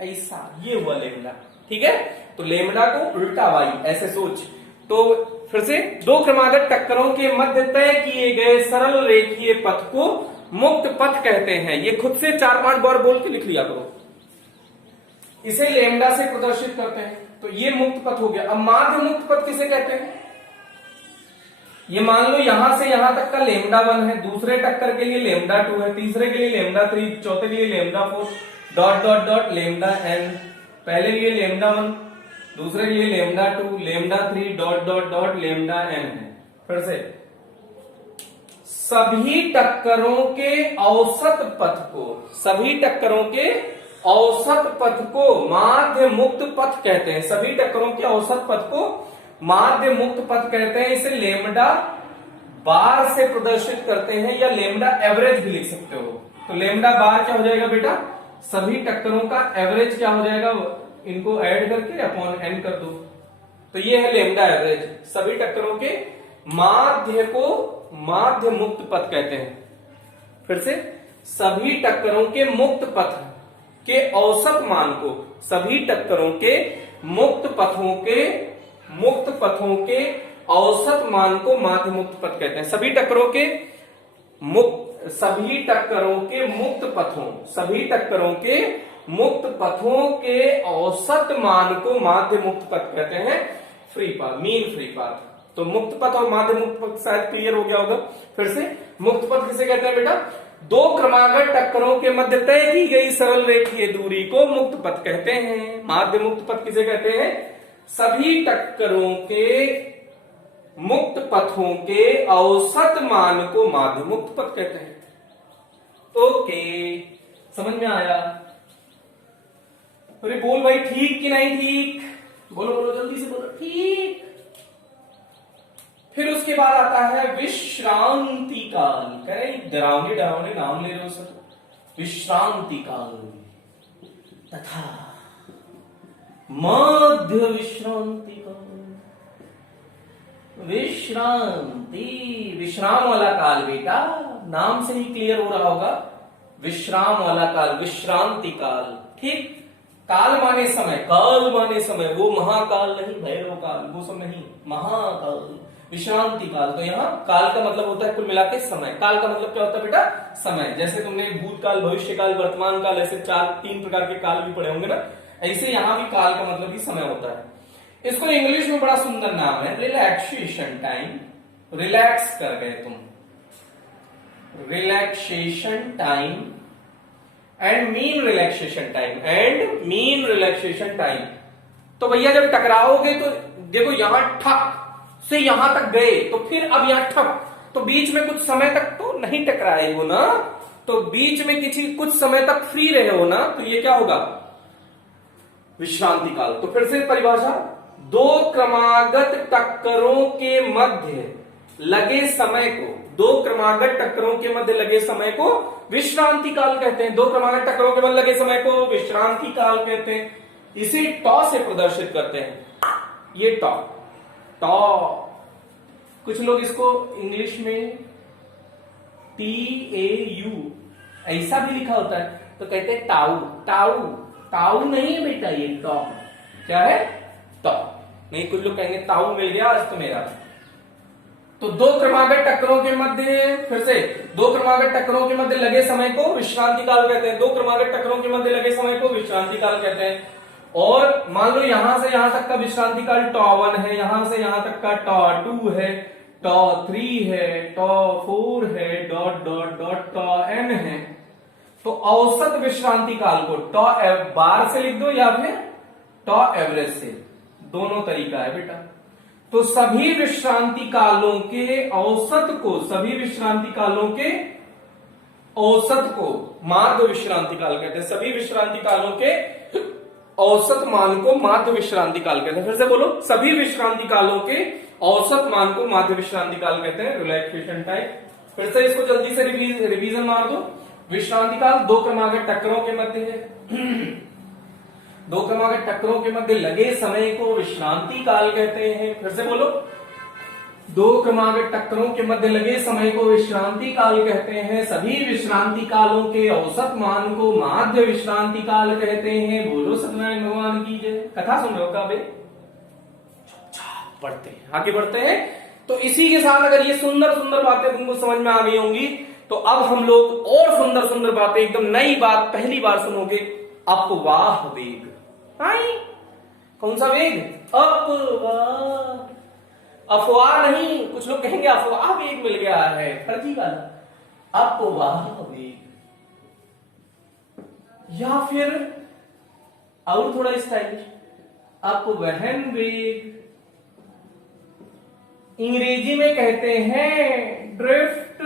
ऐसा, ये हुआ लेमडा, ठीक है। तो लेमडा को उल्टा वाई, ऐसे सोच। तो फिर से, दो क्रमागत टक्करों के मध्य तय किए गए सरल रेखीय पथ को मुक्त पथ कहते हैं। ये खुद से 4-5 बार बोल के लिख लिया करो। इसे लेमडा से प्रदर्शित करते हैं। तो ये मुक्त पथ हो गया। अब माध्य मुक्त पथ किसे कहते हैं? ये मान लो यहां से यहां तक का लेमडा 1 है, दूसरे टक्कर के लिए लेमडा 2 है, तीसरे के लिए लेमडा 3, चौथे के लिए lambda 4, dot dot dot lambda n, पहले के लिए लेमडा 1, दूसरे के लिए lambda 2, lambda 3, dot dot dot lambda n है। फिर से, सभी टक्करों के औसत पथ को, सभी टक्करों के औसत पथ को माध्य मुक्त पथ कहते हैं। सभी टक्करों के औसत पथ को माध्य मुक्त पथ कहते हैं। इसे लेमडा बार से प्रदर्शित करते हैं, या लेमडा एवरेज भी लिख सकते हो। तो लेमडा बार क्या हो जाएगा बेटा? सभी टक्करों का एवरेज क्या हो जाएगा? इनको ऐड करके अपॉन n कर दो। तो ये है लेमडा एवरेज। सभी टक्करों के माध्य को माध्य मुक्त पथ कहते हैं। फिर से, सभी टक्करों के मुक्त पथ के औसत मान को, सभी टक्करों के मुक्त पथों के औसत मान को माध्य मुक्त पथ कहते हैं। सभी टक्करों के मुक्त पथों के औसत मान को माध्य मुक्त पथ कहते हैं, free path, mean free path. तो मुक्त पथ और माध्य मुक्त पथ शायद क्लियर हो गया होगा। फिर से, मुक्त पथ किसे कहते हैं बेटा? दो क्रमागत टक्करों के मध्य तय की गई सरल रेखीय दूरी को मुक्त पथ कहते हैं। माध्य मुक्त पथ किसे कहते हैं? सभी टक्करों के मुक्त पथों के औसत मान को माध्य मुक्त पथ कहते हैं। ओके, समझ में आया? अरे बोल भाई, ठीक कि नहीं ठीक? बोलो बोलो, जल्दी से बोलो, ठीक। फिर उसके बाद आता है विश्रांति काल। कह डरावने डरावने नाम ले रहे हो सब। विश्रांति काल तथा मध्य विश्रांति काल। विश्राम वाला काल बेटा, नाम से ही क्लियर हो रहा होगा। विश्राम वाला काल, विश्रांति काल, ठीक। काल माने समय, काल माने समय, वो महाकाल नहीं, भैरव काल, वो सब नहीं, महाकाल, विश्रांति काल। तो यहाँ काल का मतलब होता है कुल मिला के समय। काल का मतलब क्या होता है बेटा? समय। जैसे तुमने भूतकाल, भविष्य काल, वर्तमान काल, ऐसे 3 प्रकार के काल भी पढ़े होंगे ना, ऐसे यहाँ भी काल का मतलब ही समय होता है। इसको इंग्लिश में बड़ा सुंदर नाम है, रिलैक्सेशन टाइम। रिलैक्स कर गए तुम, relaxation time and mean relaxation time. तो भैया जब टकराओगे तो देखो, यहां ठक से यहां तक गए, तो फिर अब यहां ठक, तो बीच में कुछ समय तक तो नहीं टकराए हो ना, तो बीच में कुछ समय तक फ्री रहे हो ना, तो ये क्या होगा? विश्रांति काल। तो फिर से परिभाषा, दो क्रमागत टक्करों के मध्य लगे समय को, दो क्रमागत टक्करों के मध्य लगे समय को विश्रांति काल कहते हैं। दो क्रमागत टक्करों के मध्य लगे समय को विश्रांति काल कहते हैं। इसे टॉ से प्रदर्शित करते हैं। ये टॉ, कुछ लोग इसको इंग्लिश में TAU ऐसा भी लिखा होता है, तो कहते हैं टाउ नहीं है बेटा, ये टॉ। क्या है? टॉ नहीं। कुछ लोग कहेंगे ताऊ मिल गया आज तो मेरा। तो दो क्रमागत टक्करों के मध्य, फिर से, दो क्रमागत टक्करों के मध्य लगे समय को विश्रांति काल कहते हैं। दो क्रमागत टक्करों के मध्य लगे समय को विश्रांति काल कहते हैं। और मान लो यहां से यहां तक का विश्रांति काल टॉ1 है, यहां से यहां तक का टॉ2 है, टॉ3 है, टॉ4 है, डॉट डॉट डॉट टॉn है। तो औसत विश्रांति काल को टॉ बार से लिख दो या फिर टॉ एवरेज से, दोनों तरीका है बेटा। तो सभी विश्रांति कालों के औसत को, सभी विश्रांति कालों के औसत को माध्य विश्रांति काल कहते हैं। सभी विश्रांति कालों के औसत मान को माध्य विश्रांति काल कहते हैं। फिर से बोलो, सभी विश्रांति कालों के औसत मान को माध्य विश्रांति काल कहते हैं, रिलैक्सेशन टाइम। फिर से इसको जल्दी से रिवीजन मार दो। विश्रांति काल दो क्रमागत टक्करों के मध्य है। दो क्रमागत टक्करों के मध्य लगे समय को विश्रांति काल कहते हैं। फिर से बोलो, दो क्रमागत टक्करों के मध्य लगे समय को विश्रांति काल कहते हैं। सभी विश्रांति कालों के औसत मान को माध्य विश्रांति काल कहते हैं। बोलो सत्यनारायण भगवान की जय। कथा सुन रहे हो क्या बे? पढ़ते हैं, आगे बढ़ते हैं। तो इसी के साथ अगर ये सुंदर सुंदर बातें तुमको समझ में आ गई होंगी तो अब हम लोग और सुंदर सुंदर बातें, एकदम नई बात पहली बार सुनोगे। अपवाह वेग। कौन सा वेग? अपवाह। अफवाह नहीं, कुछ लोग कहेंगे अफवाह वेग मिल गया है, फर्जी वाला। अपवाह वेग, या फिर और थोड़ा स्टाइलिश, अपवहन वेग। अंग्रेजी में कहते हैं ड्रिफ्ट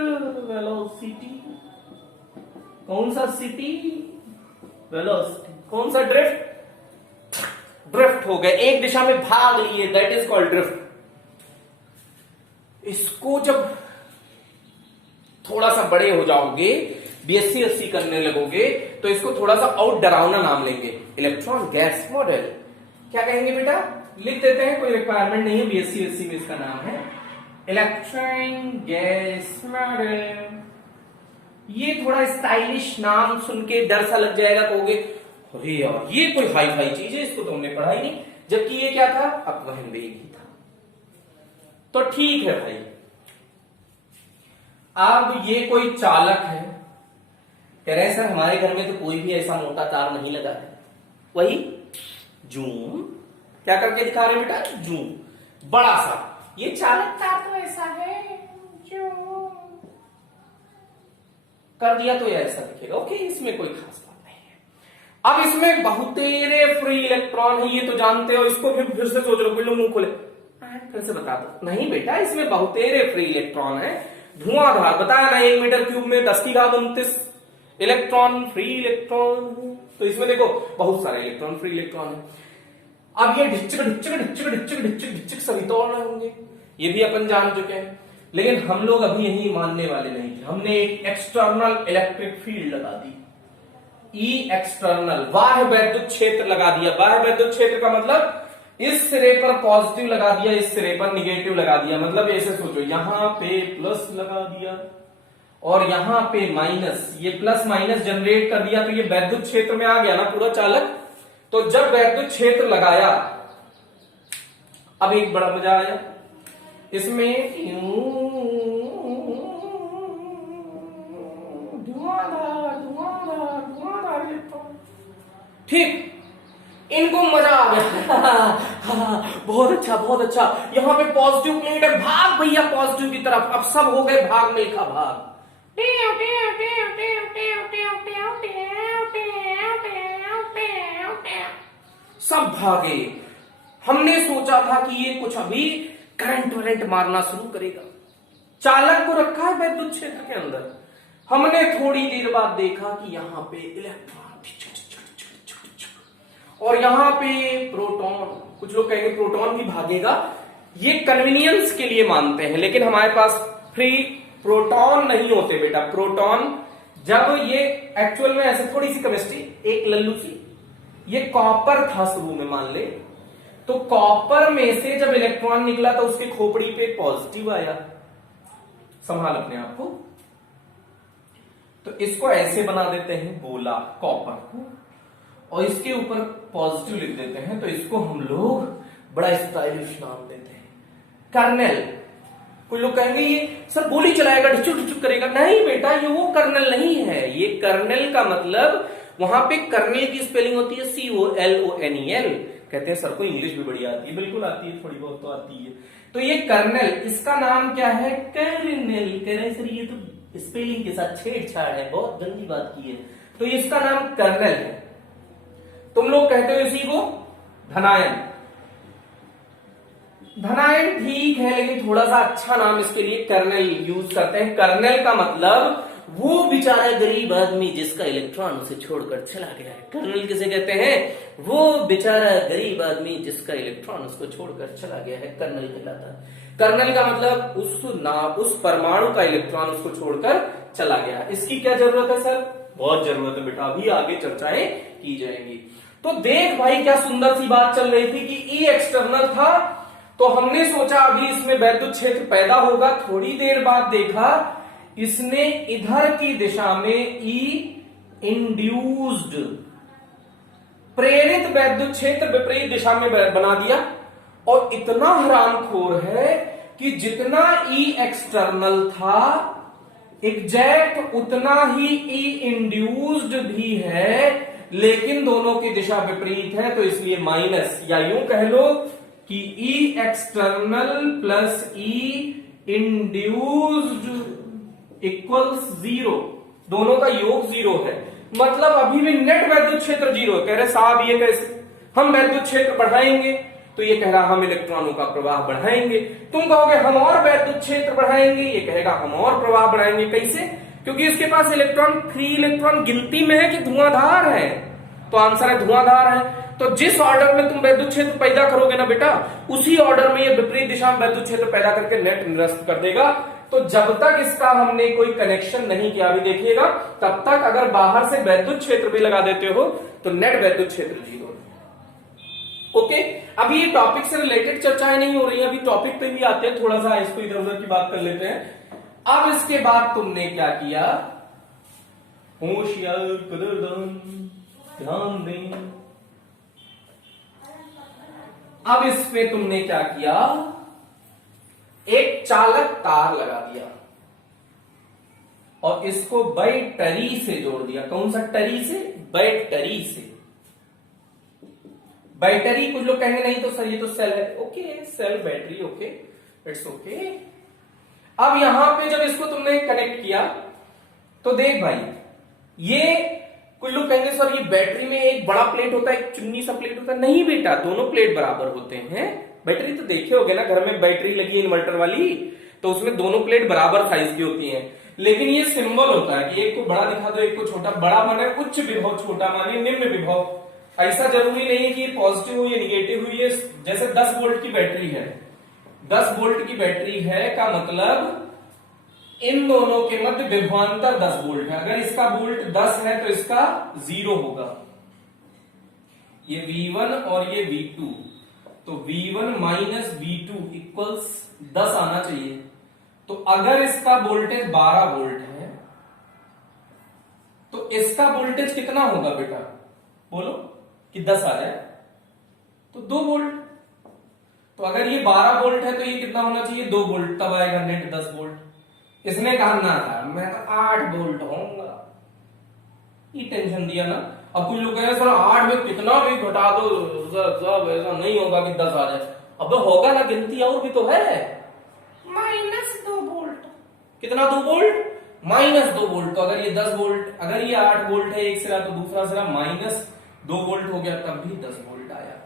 वेलोसिटी। कौन सा सिटी? वेलोसिटी। कौन सा ड्रिफ्ट? ड्रिफ्ट हो गए, एक दिशा में भाग लिए, दैट इज कॉल्ड ड्रिफ्ट। इसको जब थोड़ा सा बड़े हो जाओगे, बीएससी करने लगोगे, तो इसको थोड़ा सा और डरावना नाम लेंगे, इलेक्ट्रॉन गैस मॉडल। क्या कहेंगे बेटा? लिख देते हैं, कोई रिक्वायरमेंट नहीं है, बीएससी में इसका नाम है इलेक्ट्रॉन गैस मॉडल। ये थोड़ा स्टाइलिश नाम सुन के डर सा लग जाएगा, कहोगे अरे यार ये कोई हाई फाई चीज है, इसको तो हमने पढ़ा ही नहीं। जबकि ये क्या था? अपवहन वेग ही था। तो ठीक है भाई, अब ये कोई चालक है, कह रहे हैं सर हमारे घर में तो कोई भी ऐसा मोटा तार नहीं लगा है। वही जूम, क्या करके दिखा रहे हैं बेटा? जूम, बड़ा सा। ये चालक तार तो ऐसा है, जूम कर दिया तो ये ऐसा दिखेगा। ओके, इसमें कोई खास बात नहीं है। अब इसमें बहुतेरे फ्री इलेक्ट्रॉन है, ये तो जानते हो। इसको फिर से सोच लो, बिल्लो मुंह खोले, फिर से बता दो। नहीं बेटा, इसमें बहुतेरे फ्री इलेक्ट्रॉन है। धुआंधार बताया ना, 1 मीटर क्यूब में 10⁻29 इलेक्ट्रॉन फ्री इलेक्ट्रॉन। तो इसमें देखो बहुत सारे इलेक्ट्रॉन फ्री इलेक्ट्रॉन है। अब ये ढिच्चक ढिच्चक ढिच्चक ढिच्चक ढिच्चक ढिच्चक सभी तोड़ रहे होंगे, ये भी अपन जान चुके हैं। लेकिन हम लोग अभी यही मानने वाले नहीं थे। हमने एक एक्सटर्नल इलेक्ट्रिक फील्ड लगा दी, ई एक्सटर्नल, बाह्य वैद्युत क्षेत्र लगा दिया। बाह्य वैद्युत क्षेत्र का मतलब इस सिरे पर पॉजिटिव लगा दिया, इस सिरे पर निगेटिव लगा दिया। मतलब ऐसे सोचो, यहां पे प्लस लगा दिया और यहां पे माइनस। ये प्लस माइनस जनरेट कर दिया, तो ये वैद्युत क्षेत्र में आ गया ना पूरा चालक। तो जब वैद्युत क्षेत्र लगाया, अब एक बड़ा मजा आया इसमें, ठीक, इनको मजा आ गया। बहुत अच्छा बहुत अच्छा, यहां पे पॉजिटिव प्लेट है, भाग भैया पॉजिटिव की तरफ। अब सब हो गए भाग मिल्खा भाग। सब भागे। हमने सोचा था कि ये कुछ अभी करंट वरेंट मारना शुरू करेगा। चालक को रखा है वैद्युत क्षेत्र के अंदर। हमने थोड़ी देर बाद देखा कि यहां पे इलेक्ट्रॉन और यहां पे प्रोटॉन। कुछ लोग कहेंगे प्रोटॉन भी भागेगा, ये कन्वीनियंस के लिए मानते हैं, लेकिन हमारे पास फ्री प्रोटॉन नहीं होते बेटा। प्रोटॉन जब ये एक्चुअल में ऐसे थोड़ी सी केमिस्ट्री, एक लल्लू सी, ये कॉपर था शुरू में मान ले, तो कॉपर में से जब इलेक्ट्रॉन निकला तो उसके खोपड़ी पे पॉजिटिव आया। संभाल अपने आप को। तो इसको ऐसे बना देते हैं गोला कॉपर को, और इसके ऊपर पॉजिटिव लिख देते हैं। तो इसको हम लोग बड़ा स्टाइलिश नाम देते हैं, कर्नेल। कुछ लोग कहेंगे ये सर गोली चलाएगा, ढिचुक ढिचुक करेगा। नहीं बेटा, ये वो कर्नेल नहीं है। ये कर्नेल का मतलब, वहां पे कर्नेल की स्पेलिंग होती है COLONEL। कहते हैं सर को इंग्लिश भी बड़ी आती है। बिल्कुल आती है, थोड़ी बहुत तो आती है। तो ये कर्नेल, इसका नाम क्या है? कर्नेल। कह रहे सर ये तो स्पेलिंग के साथ छेड़छाड़ है, बहुत गंदी बात की है। तो इसका नाम कर्नेल है। तुम लोग कहते हो इसी को धनायन। धनायन ठीक है, लेकिन थोड़ा सा अच्छा नाम इसके लिए कर्नेल यूज करते हैं। कर्नेल का मतलब वो बेचारा गरीब आदमी जिसका इलेक्ट्रॉन उसे छोड़कर चला गया है। कर्नल किसे कहते हैं? वो बेचारा गरीब आदमी जिसका इलेक्ट्रॉन उसको छोड़कर चला गया है, कर्नल कहलाता है। कर्नल का मतलब उस परमाणु का इलेक्ट्रॉन उसको छोड़कर चला गया। इसकी क्या जरूरत है सर? बहुत जरूरत है बेटा, अभी आगे चर्चाएं की जाएंगी। तो देख भाई क्या सुंदर सी बात चल रही थी कि ई एक्सटर्नल था, तो हमने सोचा अभी इसमें वैद्युत क्षेत्र पैदा होगा। थोड़ी देर बाद देखा इसने इधर की दिशा में ई इंड्यूस्ड प्रेरित वैद्युत क्षेत्र विपरीत दिशा में बना दिया, और इतना हरामखोर है कि जितना ई एक्सटर्नल था एग्जैक्ट उतना ही ई इंड्यूस्ड भी है, लेकिन दोनों की दिशा विपरीत है, तो इसलिए माइनस, या यूं कह लो कि ई एक्सटर्नल प्लस ई इंड्यूस्ड इक्वल्स 0, दोनों का योग 0 है। मतलब अभी भी नेट वैद्युत क्षेत्र 0 है। कह रहे साहब ये कैसे, हम वैद्युत क्षेत्र बढ़ाएंगे, तो ये कह रहा हम इलेक्ट्रॉनों का प्रवाह बढ़ाएंगे। तुम कहोगे हम और वैद्युत क्षेत्र बढ़ाएंगे, ये कहेगा हम और प्रवाह बढ़ाएंगे। कैसे? क्योंकि इसके पास इलेक्ट्रॉन, फ्री इलेक्ट्रॉन गिनती में है कि धुआंधार है, तो आंसर है धुआंधार है। तो जिस ऑर्डर में तुम वैद्युत क्षेत्र पैदा करोगे ना बेटा, उसी ऑर्डर में ये विपरीत दिशा में वैद्युत क्षेत्र पैदा करके नेट निरस्त कर देगा। तो जब तक इसका हमने कोई कनेक्शन नहीं किया, अभी देखिएगा, तब तक अगर बाहर से वैद्युत क्षेत्र भी लगा देते हो तो नेट वैद्युत क्षेत्र 0। ओके, अभी ये टॉपिक से रिलेटेड चर्चाएं नहीं हो रही है, अभी टॉपिक पे भी आते हैं, थोड़ा सा इसको इधर उधर की बात कर लेते हैं। अब इसके बाद तुमने क्या किया? होशियार कदरदान ध्यान दें। अब इसमें तुमने क्या किया? एक चालक तार लगा दिया और इसको बैटरी से जोड़ दिया। कौन सा टरी से? बैटरी से। बैटरी कुछ लोग कहेंगे नहीं तो सर ये तो सेल है। Okay, cell battery, okay, it's okay. अब यहां पे जब इसको तुमने कनेक्ट किया तो देख भाई, ये कुछ लोग कहेंगे सर ये बैटरी में एक बड़ा प्लेट होता है, एक चुन्नी सा प्लेट होता है। नहीं बेटा, दोनों प्लेट बराबर होते हैं। बैटरी तो देखे होगे ना, घर में बैटरी लगी है इन्वर्टर वाली, तो उसमें दोनों प्लेट बराबर साइज की होती हैं। लेकिन ये सिंबल होता है कि एक को बड़ा दिखा दो, एक को छोटा। बड़ा माने उच्च विभव, छोटा माने निम्न विभव। ऐसा जरूरी नहीं है कि ये पॉजिटिव हो या निगेटिव हो। ये जैसे 10 वोल्ट की बैटरी है, 10 वोल्ट की बैटरी है का मतलब इन दोनों के मध्य विभवांतर 10 वोल्ट है। अगर इसका वोल्ट 10 है तो इसका 0 होगा। ये V1 और ये V2, तो V1 माइनस V2 इक्वल्स 10 आना चाहिए। तो अगर इसका वोल्टेज 12 वोल्ट है तो इसका वोल्टेज कितना होगा बेटा? बोलो कि 10 आ जाए तो 2 वोल्ट। तो अगर ये 12 वोल्ट है तो ये कितना होना चाहिए? 2 वोल्ट, तब आएगा नेट 10 वोल्ट। इसने कहा ना था मैं तो 8 वोल्ट होऊंगा, ये टेंशन दिया ना। अब कुछ लोग कह रहे हैं सर 8 में कितना भी घटा दो सब ऐसा नहीं होगा कि 10 आ जाए। अब होगा ना, गिनती और भी तो है। -2 वोल्ट, कितना 2 वोल्ट? -2 वोल्ट। तो अगर ये 10 वोल्ट, अगर ये 8 वोल्ट है एक सिरा तो दूसरा सिरा -2 वोल्ट हो गया, तब भी 10 वोल्ट आया।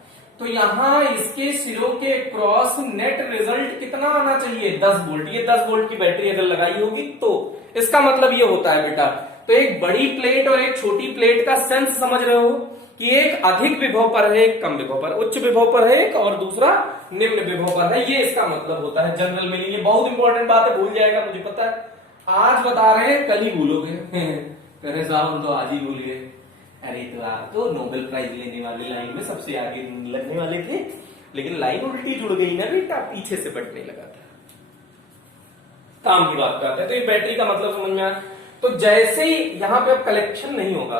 तो यहां इसके सिरों के क्रॉस नेट रिजल्ट कितना आना चाहिए? 10 वोल्ट। ये 10 वोल्ट की बैटरी अगर लगाई होगी तो इसका मतलब ये होता है बेटा। तो एक बड़ी प्लेट और एक छोटी प्लेट का सेंस समझ रहे हो कि एक अधिक विभव पर है, एक कम विभव पर, उच्च विभव पर है एक, और दूसरा निम्न विभव पर है। ये इसका मतलब होता है जनरल में। ये बहुत इंपॉर्टेंट बात है, भूल जाएगा मुझे पता है। आज बता रहे हैं, कल ही भूलोगे। कह रहे साहब हम तो आज ही भूल गए। अरे तो आप तो नोबेल प्राइज लेने वाले लाइन में सबसे आगे लगने वाले थे, लेकिन लाइन उल्टी जुड़ गई ना बेटा, पीछे से बटने लगा था। काम की बात करते हैं। तो ये बैटरी का मतलब समझ में आया। तो जैसे ही यहां पे अब कलेक्शन नहीं होगा,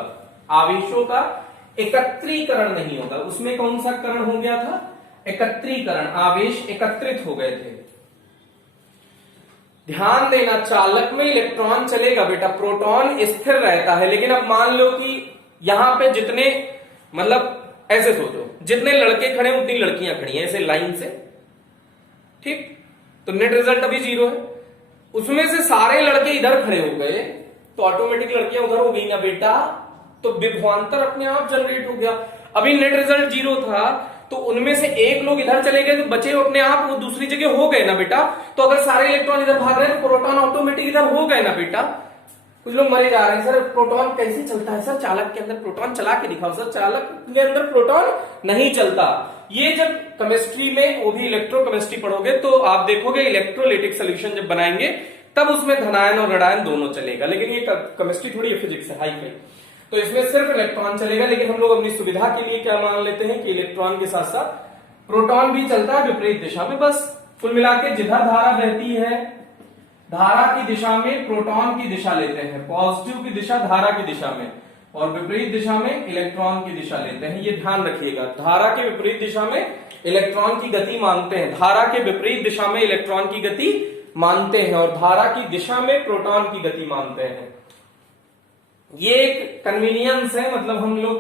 आवेशों का एकत्रीकरण नहीं होगा। उसमें कौन सा करण हो गया था? एकत्रीकरण। आवेश एकत्रित हो गए थे। ध्यान देना, चालक में इलेक्ट्रॉन चलेगा बेटा, प्रोटॉन स्थिर रहता है। लेकिन अब मान लो कि यहां पे जितने, मतलब ऐसे सोचो, जितने लड़के खड़े उतनी लड़कियां खड़ी हैं ऐसे लाइन से, ठीक? तो नेट रिजल्ट अभी 0 है। उसमें से सारे लड़के इधर खड़े हो गए तो ऑटोमेटिक लड़कियां उधर हो गई ना बेटा, तो विभवांतर अपने आप जनरेट हो गया। अभी नेट रिजल्ट 0 था तो उनमें से एक लोग इधर चले गए तो बचे अपने आप वो दूसरी जगह हो गए ना बेटा। तो अगर सारे इलेक्ट्रॉन इधर भाग रहे हैं तो प्रोटॉन ऑटोमेटिक इधर हो गए ना बेटा। कुछ लोग मरे जा रहे हैं, सर प्रोटॉन कैसे चलता है, सर चालक के अंदर प्रोटॉन चला के दिखाओ, सर चालक के अंदर प्रोटॉन नहीं चलता। ये जब केमिस्ट्री में, वो भी इलेक्ट्रोकेमिस्ट्री पढ़ोगे, तो आप देखोगे इलेक्ट्रोलाइटिक सोल्यूशन जब बनाएंगे तब उसमें धनायन और ऋणायन दोनों चलेगा, लेकिन ये केमिस्ट्री थोड़ी फिजिक्स है, हाई फाई, तो इसमें सिर्फ इलेक्ट्रॉन चलेगा। लेकिन हम लोग अपनी सुविधा के लिए क्या मान लेते हैं कि इलेक्ट्रॉन के साथ साथ प्रोटॉन भी चलता है विपरीत दिशा में। बस कुल मिला के जिधर धारा बहती है, धारा की दिशा में प्रोटॉन की दिशा लेते हैं, पॉजिटिव की दिशा धारा की दिशा में, और विपरीत दिशा में इलेक्ट्रॉन की दिशा लेते हैं। ये ध्यान रखिएगा, धारा के विपरीत दिशा में इलेक्ट्रॉन की गति मानते हैं, धारा के विपरीत दिशा में इलेक्ट्रॉन की गति मानते हैं, और धारा की दिशा में प्रोटॉन की गति मानते हैं। ये एक कन्वीनियंस है, मतलब हम लोग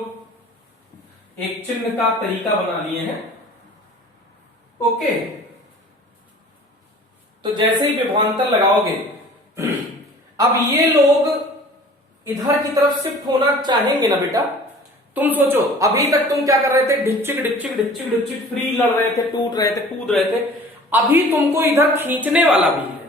एक चिन्ह का तरीका बना लिए हैं। ओके, तो जैसे ही विभवांतर लगाओगे, अब ये लोग इधर की तरफ शिफ्ट होना चाहेंगे ना बेटा। तुम सोचो, अभी तक तुम क्या कर रहे थे, ढिच्चिक ढिच्चिक ढिच्चिक ढिच्चिक फ्री लड़ रहे थे, टूट रहे थे, कूद रहे थे। अभी तुमको इधर खींचने वाला भी है,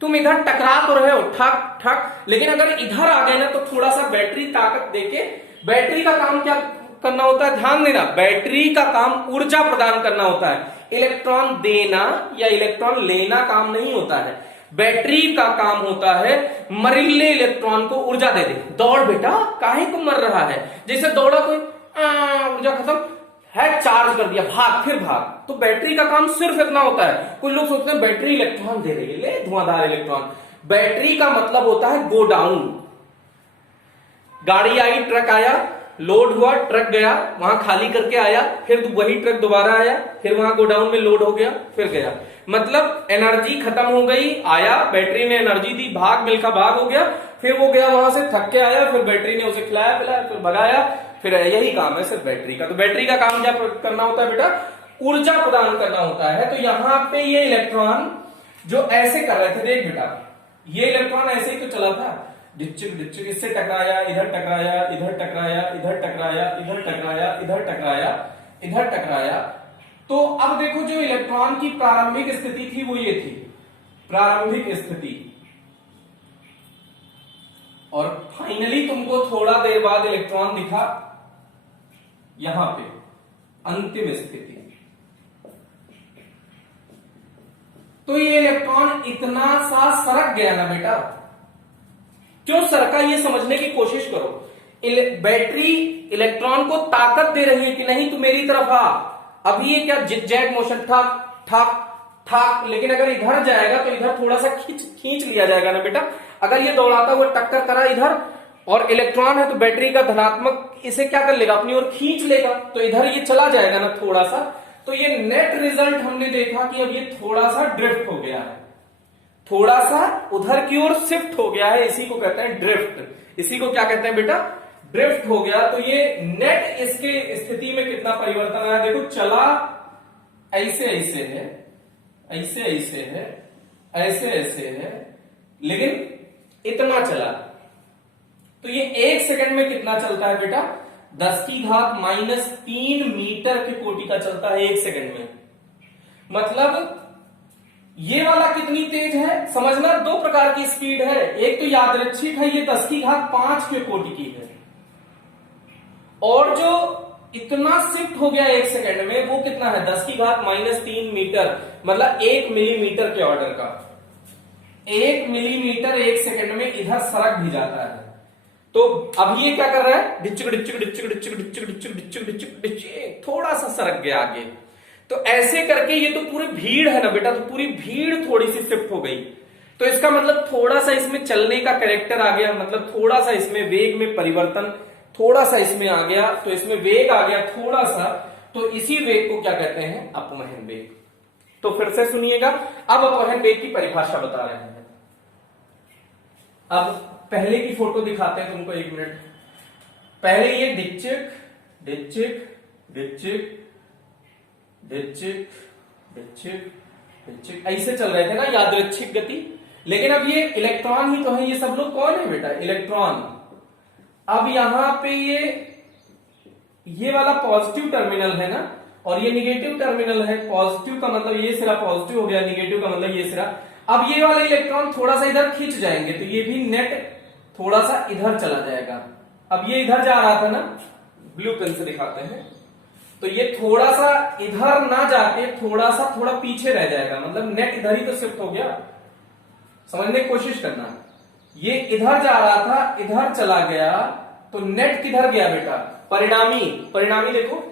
तुम इधर टकरा तो रहे हो ठक ठक, लेकिन अगर इधर आ गए ना तो थोड़ा सा बैटरी ताकत देके, बैटरी का काम क्या करना होता है, ध्यान देना, बैटरी का काम ऊर्जा प्रदान करना होता है, इलेक्ट्रॉन देना या इलेक्ट्रॉन लेना काम नहीं होता है। बैटरी का काम होता है मरीले इलेक्ट्रॉन को ऊर्जा दे दे। दौड़ बेटा, काहे को मर रहा है, जैसे दौड़ा कोई, ऊर्जा खत्म है, चार्ज कर दिया, भाग, फिर भाग। तो बैटरी का काम सिर्फ इतना होता है। कुछ लोग सोचते हैं बैटरी इलेक्ट्रॉन दे रही है, ले धुआंधार इलेक्ट्रॉन। बैटरी का मतलब होता है गो डाउन। गाड़ी आई, ट्रक आया, लोड हुआ, ट्रक गया, वहां खाली करके आया, फिर वही ट्रक दोबारा आया, फिर वहां गोडाउन में लोड हो गया, फिर गया। मतलब एनर्जी खत्म हो गई, आया, बैटरी ने एनर्जी दी, भाग मिल्खा भाग हो गया, फिर वो गया वहां से थक के आया, फिर बैटरी ने उसे खिलाया पिलाया, फिर भगाया, फिर यही काम है सिर्फ बैटरी का। तो बैटरी का काम क्या करना होता है बेटा, ऊर्जा प्रदान करना होता है। तो यहां पे ये इलेक्ट्रॉन जो ऐसे कर रहे थे, देख बेटा, ये इलेक्ट्रॉन ऐसे ही तो चला था, डिच्चिक डिच्चिक, इससे टकराया, इधर टकराया, इधर टकराया, इधर टकराया, इधर टकराया, इधर टकराया, इधर टकराया। तो अब देखो, जो इलेक्ट्रॉन की प्रारंभिक स्थिति थी वो ये थी, प्रारंभिक स्थिति, और फाइनली तुमको थोड़ा देर बाद इलेक्ट्रॉन दिखा यहां पे, अंतिम स्थिति। तो ये इलेक्ट्रॉन इतना सा सरक गया ना बेटा, क्यों सरका, ये समझने की कोशिश करो। बैटरी इलेक्ट्रॉन को ताकत दे रही है कि नहीं, तू मेरी तरफ आ। अभी ये क्या जिगजैग मोशन था, ठक ठक, लेकिन अगर इधर जाएगा तो इधर थोड़ा सा खींच लिया जाएगा ना बेटा। अगर ये दौड़ाता हुआ टक्कर करा इधर, और इलेक्ट्रॉन है तो बैटरी का धनात्मक इसे क्या कर लेगा, अपनी ओर खींच लेगा, तो इधर ये चला जाएगा ना थोड़ा सा। तो ये नेट रिजल्ट हमने देखा कि अब ये थोड़ा सा ड्रिफ्ट हो गया है, थोड़ा सा उधर की ओर शिफ्ट हो गया है, इसी को कहते हैं ड्रिफ्ट। इसी को क्या कहते हैं बेटा, ड्रिफ्ट हो गया। तो ये नेट इसके स्थिति में कितना परिवर्तन आया, देखो, चला ऐसे ऐसे है, ऐसे ऐसे है, ऐसे ऐसे है, लेकिन इतना चला। तो ये 1 सेकंड में कितना चलता है बेटा, 10⁻³ मीटर के कोटि का चलता है 1 सेकंड में। मतलब ये वाला कितनी तेज है समझना, 2 प्रकार की स्पीड है, एक तो यादृच्छिक है, ये 10⁵ के कोटि की है, और जो इतना शिफ्ट हो गया 1 सेकंड में वो कितना है, 10⁻³ मीटर, मतलब 1 मिलीमीटर के ऑर्डर का। 1 मिलीमीटर 1 सेकंड में इधर सरक भी जाता है। तो अब ये क्या कर रहा है, डिच्चिक डिच्चिक डिच्चिक डिच्चिक डिच्चिक डिच्चिक डिच्चिक डिच्चिक डिच्चिक, थोड़ा सा सरक गया आगे। तो ऐसे करके ये तो पूरी भीड़ है ना बेटा, तो पूरी भीड़ थोड़ी सी शिफ्ट हो गई, तो इसका मतलब थोड़ा सा इसमें चलने का कैरेक्टर आ गया, मतलब थोड़ा सा इसमें वेग में परिवर्तन थोड़ा सा इसमें आ गया, तो इसमें वेग आ गया थोड़ा सा, तो इसी वेग को क्या कहते हैं, अपवहन वेग। तो फिर से सुनिएगा, अब अपवहन वेग की परिभाषा बता रहे हैं। अब पहले की फोटो दिखाते हैं तुमको, 1 मिनट। पहले ये डिच्चिक डिच्चिक डिच्चिक डिच्चिक डिच्चिक डिच्चिक ऐसे चल रहे थे ना, यादृच्छिक गति। लेकिन अब ये इलेक्ट्रॉन ही तो है, ये सब लोग कौन है बेटा, इलेक्ट्रॉन। अब यहां पे ये वाला पॉजिटिव टर्मिनल है ना, और ये निगेटिव टर्मिनल है। पॉजिटिव का मतलब ये सिरा पॉजिटिव हो गया, निगेटिव का मतलब ये सिरा। अब ये वाले इलेक्ट्रॉन थोड़ा सा इधर खिंच जाएंगे, तो ये भी नेट थोड़ा सा इधर चला जाएगा। अब ये इधर जा रहा था ना, ब्लू पेन से दिखाते हैं, तो ये थोड़ा सा इधर ना जाके थोड़ा पीछे रह जाएगा, मतलब नेट इधर ही तो शिफ्ट हो गया। समझने की कोशिश करना, ये इधर जा रहा था, इधर चला गया, तो नेट किधर गया बेटा? परिणामी देखो,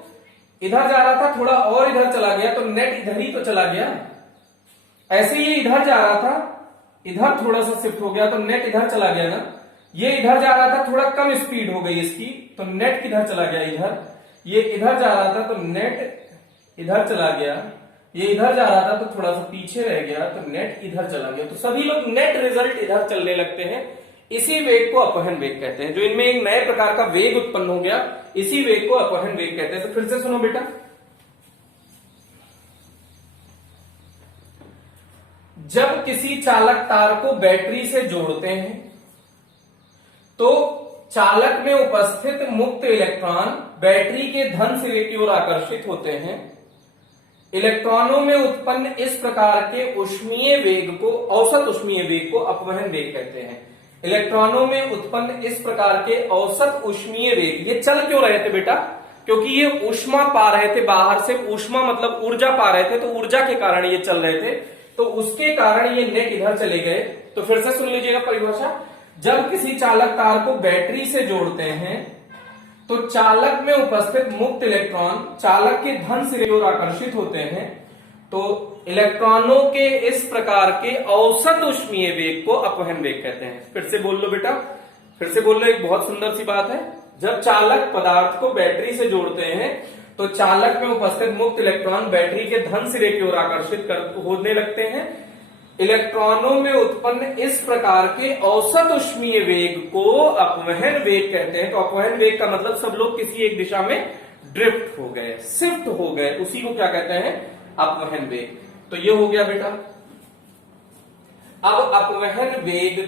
इधर जा रहा था, थोड़ा और इधर चला गया, तो नेट इधर ही तो चला गया। ऐसे ये इधर जा रहा था, इधर थोड़ा सा शिफ्ट हो गया, तो नेट इधर चला गया ना। ये इधर जा रहा था, थोड़ा कम स्पीड हो गई इसकी, तो नेट किधर चला गया? इधर। ये इधर जा रहा था, तो नेट इधर चला गया। ये इधर जा रहा था, तो थोड़ा सा पीछे रह गया, तो नेट इधर चला गया। तो सभी लोग नेट रिजल्ट इधर चलने लगते हैं। इसी वेग को अपवहन वेग कहते हैं। जो इनमें एक नए प्रकार का वेग उत्पन्न हो गया, इसी वेग को अपवहन वेग कहते हैं। तो फिर से सुनो बेटा, जब किसी चालक तार को बैटरी से जोड़ते हैं तो चालक में उपस्थित मुक्त इलेक्ट्रॉन बैटरी के धन सिरे की ओर आकर्षित होते हैं। इलेक्ट्रॉनों में उत्पन्न इस प्रकार के ऊष्मीय वेग को, औसत ऊष्मीय वेग को अपवहन वेग कहते हैं। इलेक्ट्रॉनों में उत्पन्न इस प्रकार के औसत ऊष्मीय वेग, ये चल क्यों रहे थे बेटा? क्योंकि ये ऊष्मा पा रहे थे बाहर से, ऊष्मा मतलब ऊर्जा पा रहे थे, तो ऊर्जा के कारण ये चल रहे थे, तो उसके कारण ये नेट इधर चले गए। तो फिर से सुन लीजिएगा परिभाषा, जब किसी चालक तार को बैटरी से जोड़ते हैं तो चालक में उपस्थित मुक्त इलेक्ट्रॉन चालक के धन सिरे की ओर आकर्षित होते हैं। तो इलेक्ट्रॉनों के इस प्रकार के औसत ऊष्मीय वेग को अपवहन वेग कहते हैं। फिर से बोल लो बेटा, फिर से बोल लो, एक बहुत सुंदर सी बात है। जब चालक पदार्थ को बैटरी से जोड़ते हैं तो चालक में उपस्थित मुक्त इलेक्ट्रॉन बैटरी के धन सिरे की ओर आकर्षित होने लगते हैं। इलेक्ट्रॉनों में उत्पन्न इस प्रकार के औसत ऊष्मीय वेग को अपवहन वेग कहते हैं। तो अपवहन वेग का मतलब सब लोग किसी एक दिशा में ड्रिफ्ट हो गए, शिफ्ट हो गए, उसी को क्या कहते हैं? अपवहन वेग। तो ये हो गया बेटा। अब अपवहन वेग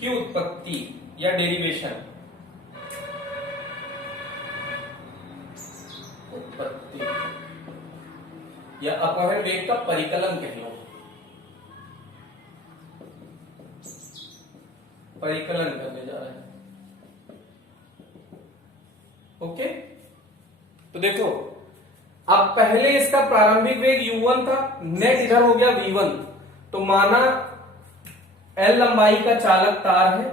की उत्पत्ति या डेरिवेशन, उत्पत्ति या अपवहन वेग का परिकलन कह लो, परिकलन करने जा रहे हैं। ओके, तो देखो, अब पहले इसका प्रारंभिक वेग u1 था, नेट इधर हो गया v1। तो माना L लंबाई का चालक तार है,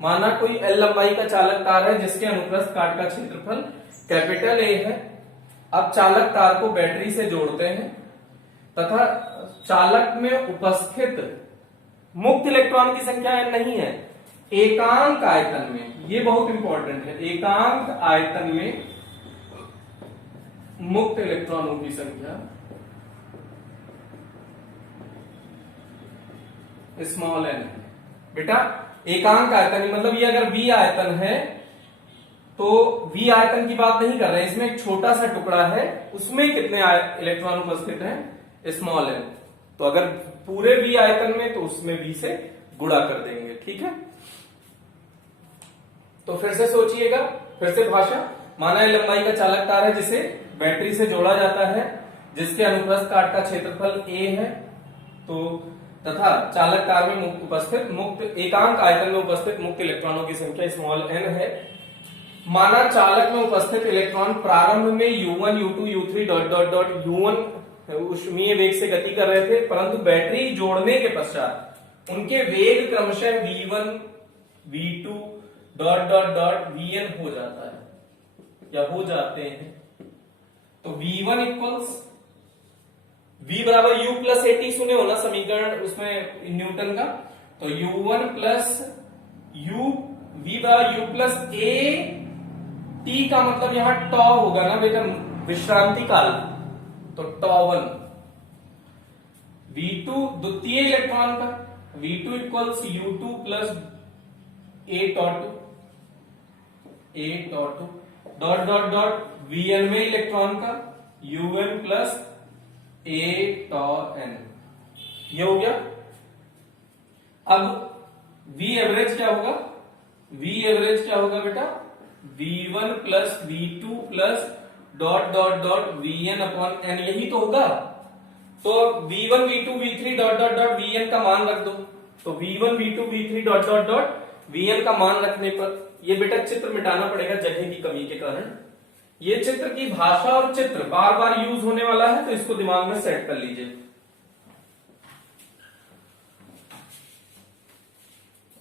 माना कोई L लंबाई का चालक तार है जिसके अनुप्रस्थ काट का क्षेत्रफल कैपिटल A है। अब चालक तार को बैटरी से जोड़ते हैं तथा चालक में उपस्थित मुक्त इलेक्ट्रॉन की संख्या n नहीं है, एकांक आयतन में, ये बहुत इंपॉर्टेंट है, एकांक आयतन में मुक्त इलेक्ट्रॉनों की संख्या स्मॉल n है। बेटा एकांक आयतन मतलब ये अगर V आयतन है तो V आयतन की बात नहीं कर रहे हैं, इसमें एक छोटा सा टुकड़ा है, उसमें कितने इलेक्ट्रॉन उपस्थित हैं? Small n। तो अगर पूरे V आयतन में तो उसमें V से गुणा कर देंगे, ठीक है। तो फिर से सोचिएगा, फिर से भाषा, माना L लंबाई का चालक तार है जिसे बैटरी से जोड़ा जाता है, जिसके अनुप्रस्थ काट का क्षेत्रफल A है, तो तथा चालक तार में उपस्थित मुक्त एकांक आयतन में उपस्थित मुक्त इलेक्ट्रॉनों की संख्या स्मॉल n है। माना चालक में उपस्थित इलेक्ट्रॉन प्रारंभ में u1, u2, u3 dot dot dot u1 ऊष्मीय वेग से गति कर रहे थे, परंतु बैटरी जोड़ने के पश्चात उनके वेग क्रमशः v1, v2 dot dot dot vn हो जाता है या हो जाते हैं। तो v1 इक्वल्स v बराबर u प्लस at, सुने हो ना समीकरण उसमें न्यूटन का, तो u1 प्लस u, v बराबर u प्लस a t का मतलब यहां टॉ होगा ना बेटा, विश्रांति काल, तो टॉ1। v2 द्वितीय इलेक्ट्रॉन का, v2 equals u2 plus a टॉ2 डॉट डॉट डॉट vn में इलेक्ट्रॉन का un plus a tau n, ये हो गया। अब v एवरेज क्या होगा? v एवरेज क्या होगा बेटा? v1 plus v2 plus dot dot dot vn upon n, यही तो होगा। तो v1, v2, v3 dot dot dot vn का मान रख दो, तो v1, v2, v3 dot dot dot Vn का मान रखने पर ये बेटा चित्र मिटाना पड़ेगा जगह की कमी के कारण। ये चित्र की भाषा और चित्र बार बार यूज होने वाला है, तो इसको दिमाग में सेट कर लीजिए।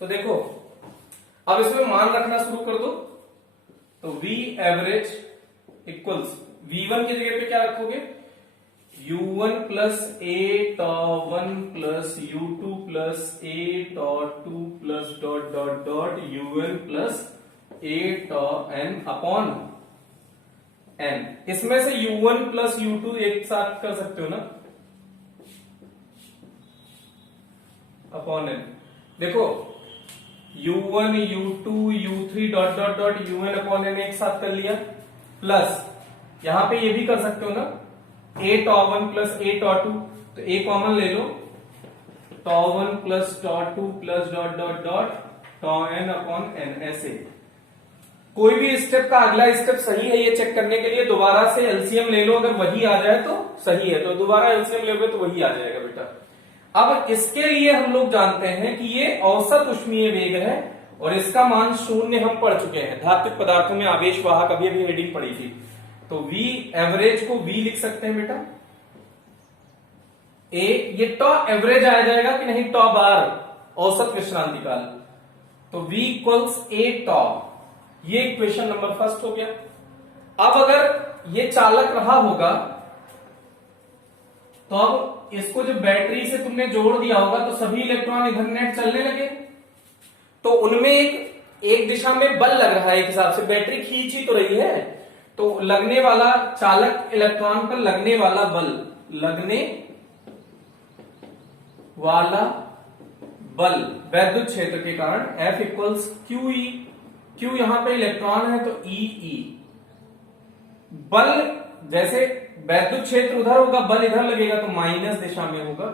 तो देखो अब इसमें मान रखना शुरू कर दो। तो V एवरेज इक्वल्स V1 की जगह पे क्या रखोगे, U1 plus A tau 1 plus U2 plus A tau 2 plus dot dot dot UN plus A tau n upon n। इसमें से U1 प्लस U2 एक साथ कर सकते हो ना, अपॉन n। देखो U1 U2 U3 dot dot dot UN upon n एक साथ कर लिया, प्लस यहां पे ये भी कर सकते हो ना, a टॉ 1 प्लस a टॉ 2, तो a कॉमन ले लो, टॉ 1 plus tau 2 plus dot dot dot tau n upon n। ऐसे कोई भी स्टेप का अगला स्टेप सही है ये चेक करने के लिए दोबारा से एलसीएम ले लो, अगर वही आ जाए तो सही है, तो दोबारा एलसीएम लोगे तो वही आ जाएगा बेटा। अब इसके लिए हम लोग जानते हैं कि ये औसत ऊष्मीय वेग है और इसका मान 0 हम पढ़ चुके हैं, धात्विक पदार्थों में आवेश वाहक अभी अभी हेडिंग पड़ी थी। तो V एवरेज को V लिख सकते हैं बेटा, ये टॉ एवरेज आ जाएगा कि नहीं, टॉ बार औसत विश्रांति काल, तो V इक्वल्स ए टॉ। ये इक्वेशन नंबर फर्स्ट हो गया। अब अगर ये चालक रहा होगा तो अब इसको जो बैटरी से तुमने जोड़ दिया होगा तो सभी इलेक्ट्रॉन इधर नेट चलने लगे, तो उनमें एक दिशा में बल लग रहा है, एक हिसाब से बैटरी खींच ही तो रही है, तो लगने वाला चालक इलेक्ट्रॉन पर लगने वाला बल, लगने वाला बल वैद्युत क्षेत्र के कारण F equals Q E. Q यहां पे इलेक्ट्रॉन है तो ई बल, जैसे वैद्युत क्षेत्र उधर होगा बल इधर लगेगा तो माइनस दिशा में होगा,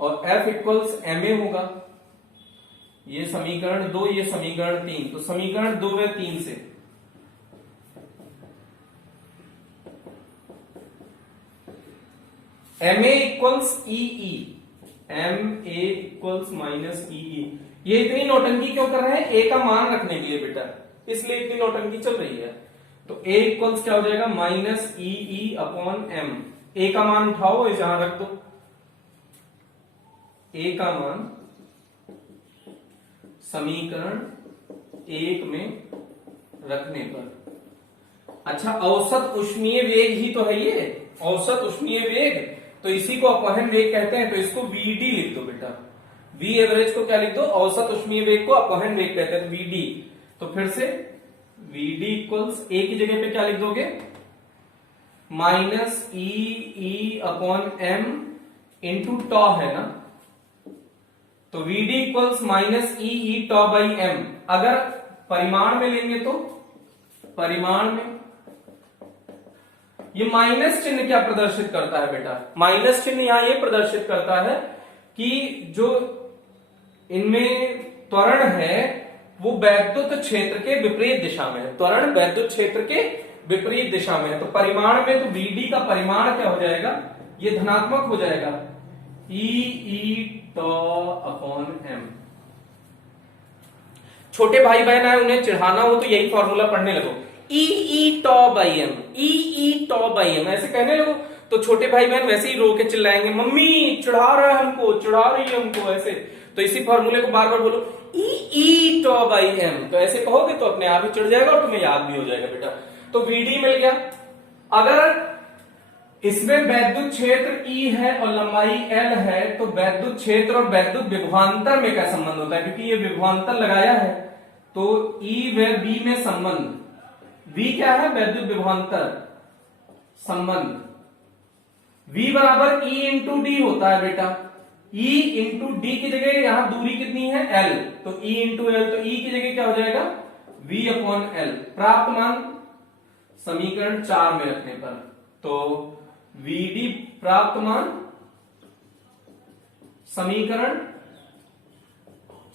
और F इक्वल्स ma होगा। ये समीकरण 2, ये समीकरण 3, तो समीकरण 2 व 3 से ma इक्वल्स ई, ma इक्वल्स माइनस ई। ये इतनी नौटंकी क्यों कर रहे हैं, ए का मान रखने के लिए बेटा, इसलिए इतनी नौटंकी चल रही है। तो a इक्वल्स क्या हो जाएगा, minus E upon m। a का मान उठाओ, इसे यहां रख दो, a का मान समीकरण 1 में रखने पर। अच्छा, औसत ऊष्मीय वेग ही तो है ये, औसत ऊष्मीय वेग, तो इसी को अपवहन वेग कहते हैं, तो इसको Vd लिख दो बेटा। V एवरेज को क्या लिख दो, औसत ऊष्मीय वेग को अपवहन वेग कहते हैं, तो Vd। तो फिर से Vd इक्वल्स a की जगह पे क्या लिख दोगे, minus E upon m into tau है ना, तो Vd equals minus E tau by m। अगर परिमाण में लेंगे तो परिमाण में ये माइनस चिन्ह क्या प्रदर्शित करता है बेटा, माइनस चिन्ह यहां ये प्रदर्शित करता है कि जो इनमें त्वरण है वो वैद्युत क्षेत्र के विपरीत दिशा में है, त्वरण वैद्युत क्षेत्र के विपरीत दिशा में है। तो परिमाण में तो Vd का परिमाण क्या हो जाएगा, ये धनात्मक हो जाएगा, ई टॉ अपॉन m। छोटे भाई बहन आए उन्हें चिढ़ाना हो तो यही फॉर्मूला पढ़ने लगो, E tau by M, E tau by M, ऐसे कहने लगो तो छोटे भाई बहन वैसे ही रो के चिल्लाएंगे, मम्मी चिढ़ा रहा है हमको, चिढ़ा रही है हमको, ऐसे। तो इसी फॉर्मूले को बार बार बोलो, ई टॉ बाई एम, तो ऐसे कहोगे तो अपने आप ही चिढ़ जाएगा और तुम्हें याद भी हो जाएगा बेटा। तो Vd मिल गया। अगर इसमें वैद्युत क्षेत्र E है और लंबाई L है, तो वैद्युत क्षेत्र और वैद्युत विभवांतर में क्या संबंध होता है, क्योंकि ये विभवांतर लगाया है, तो E व B में संबंध, V क्या है, वैद्युत विभवांतर संबंध, V बराबर E इंटू डी होता है बेटा। E इंटू डी की जगह यहां दूरी कितनी है, L, तो E इंटू एल, तो E की जगह क्या हो जाएगा, V अपॉन एल। प्राप्त मान समीकरण 4 में रखने पर, तो Vd प्राप्त मान समीकरण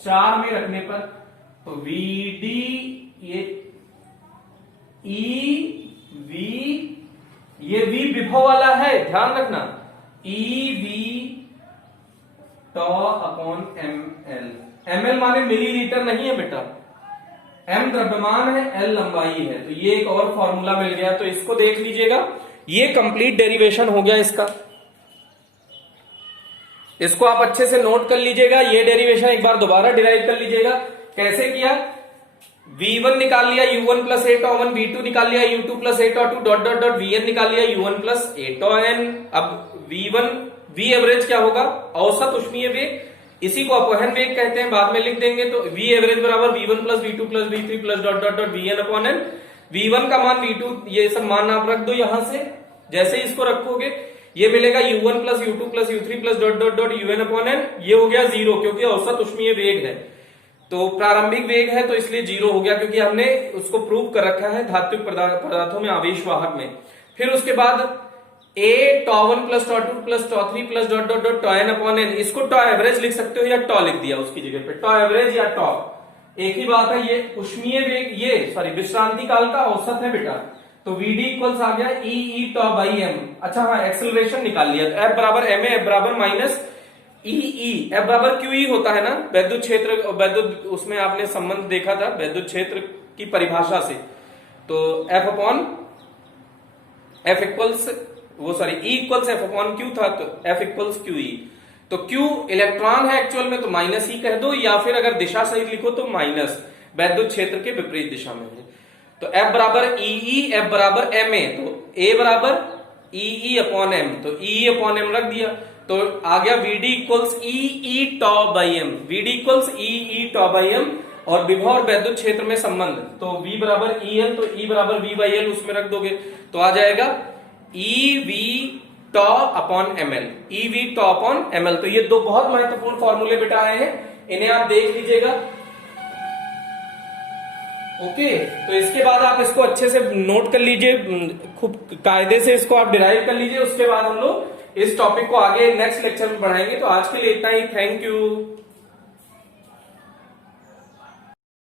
4 में रखने पर, तो Vd ये EV, ये V विभव वाला है, ध्यान रखना, EV टॉ अपॉन ml। ml माने मिलीलीटर नहीं है बेटा, m द्रव्यमान है, l लंबाई है, तो ये एक और फॉर्मूला मिल गया। तो इसको देख लीजिएगा, ये कंप्लीट डेरिवेशन हो गया इसका। इसको आप अच्छे से नोट कर लीजिएगा, ये डेरिवेशन एक बार दोबारा डिराइव कर लीजिएगा। कैसे किया, v1 निकाल लिया u1 plus A tau 1, v2 निकाल लिया u2 plus A tau 2 dot dot dot, vn निकाल लिया u1 plus A tau n। अब v1 v एवरेज क्या होगा, औसत ऊष्मीय वेग, इसी को अपवहन वेग कहते हैं, बाद में लिख देंगे। तो v एवरेज बराबर v1 plus v2 plus v3 plus dot dot dot vn upon n। v1 का मान, v2, ये सब मान आप रख दो यहां से, जैसे इसको रखोगे ये मिलेगा u1 plus u2 plus u3 plus dot dot dot un upon n। ये हो गया 0 क्योंकि औसत ऊष्मीय वेग है, तो प्रारंभिक वेग है तो इसलिए 0 हो गया, क्योंकि हमने उसको प्रूव कर रखा है धात्विक पदार्थों में आवेश वाहक में। फिर उसके बाद a tau 1 plus tau 2 plus tau 3 plus dot dot dot tau n upon n। इसको टॉ एवरेज लिख सकते हो या टॉ लिख दिया उसकी जगह पे, टॉ एवरेज या टॉ एक ही बात है। ये ऊष्मीय वेग, ये सॉरी विश्रांति काल का औसत है बेटा, तो vd इक्वल्स आ गया e टॉ बाई m। अच्छा हाँ, एक्सेलरेशन निकाल लिया, तो f बराबर ma, f बराबर माइनस e, f बराबर qe होता है ना वैद्युत क्षेत्र, वैद्युत उसमें आपने संबंध देखा था वैद्युत क्षेत्र की परिभाषा से। तो f अपॉन f इक्वल्स वो sorry e equals f upon q था, तो f इक्वल्स qe। तो q इलेक्ट्रॉन है एक्चुअल में, तो माइनस e कह दो, या फिर अगर दिशा सही लिखो तो माइनस, वैद्युत क्षेत्र के विपरीत दिशा में है। तो f बराबर EE, f बराबर ma, तो a बराबर EE अपॉन m, तो EE अपॉन m रख दिया, तो आ गया vd equals EE tau by m, vd equals EE tau by m। और विभव और वैद्युत क्षेत्र में संबंध, तो v बराबर EL, तो E बराबर v बाई l उसमें रख दोगे, तो आ जाएगा EV टॉ अपॉन ml, EV टॉ अपॉन ml। तो ये दो बहुत महत्वपूर्ण फॉर्मूले बेटा आए हैं, इन्हें आप देख लीजिएगा। ओके, तो इसके बाद आप इसको अच्छे से नोट कर लीजिए, खूब कायदे से इसको आप डिराइव कर लीजिए। उसके बाद हम लोग इस टॉपिक को आगे नेक्स्ट लेक्चर में पढ़ाएंगे। तो आज के लिए इतना ही, थैंक यू।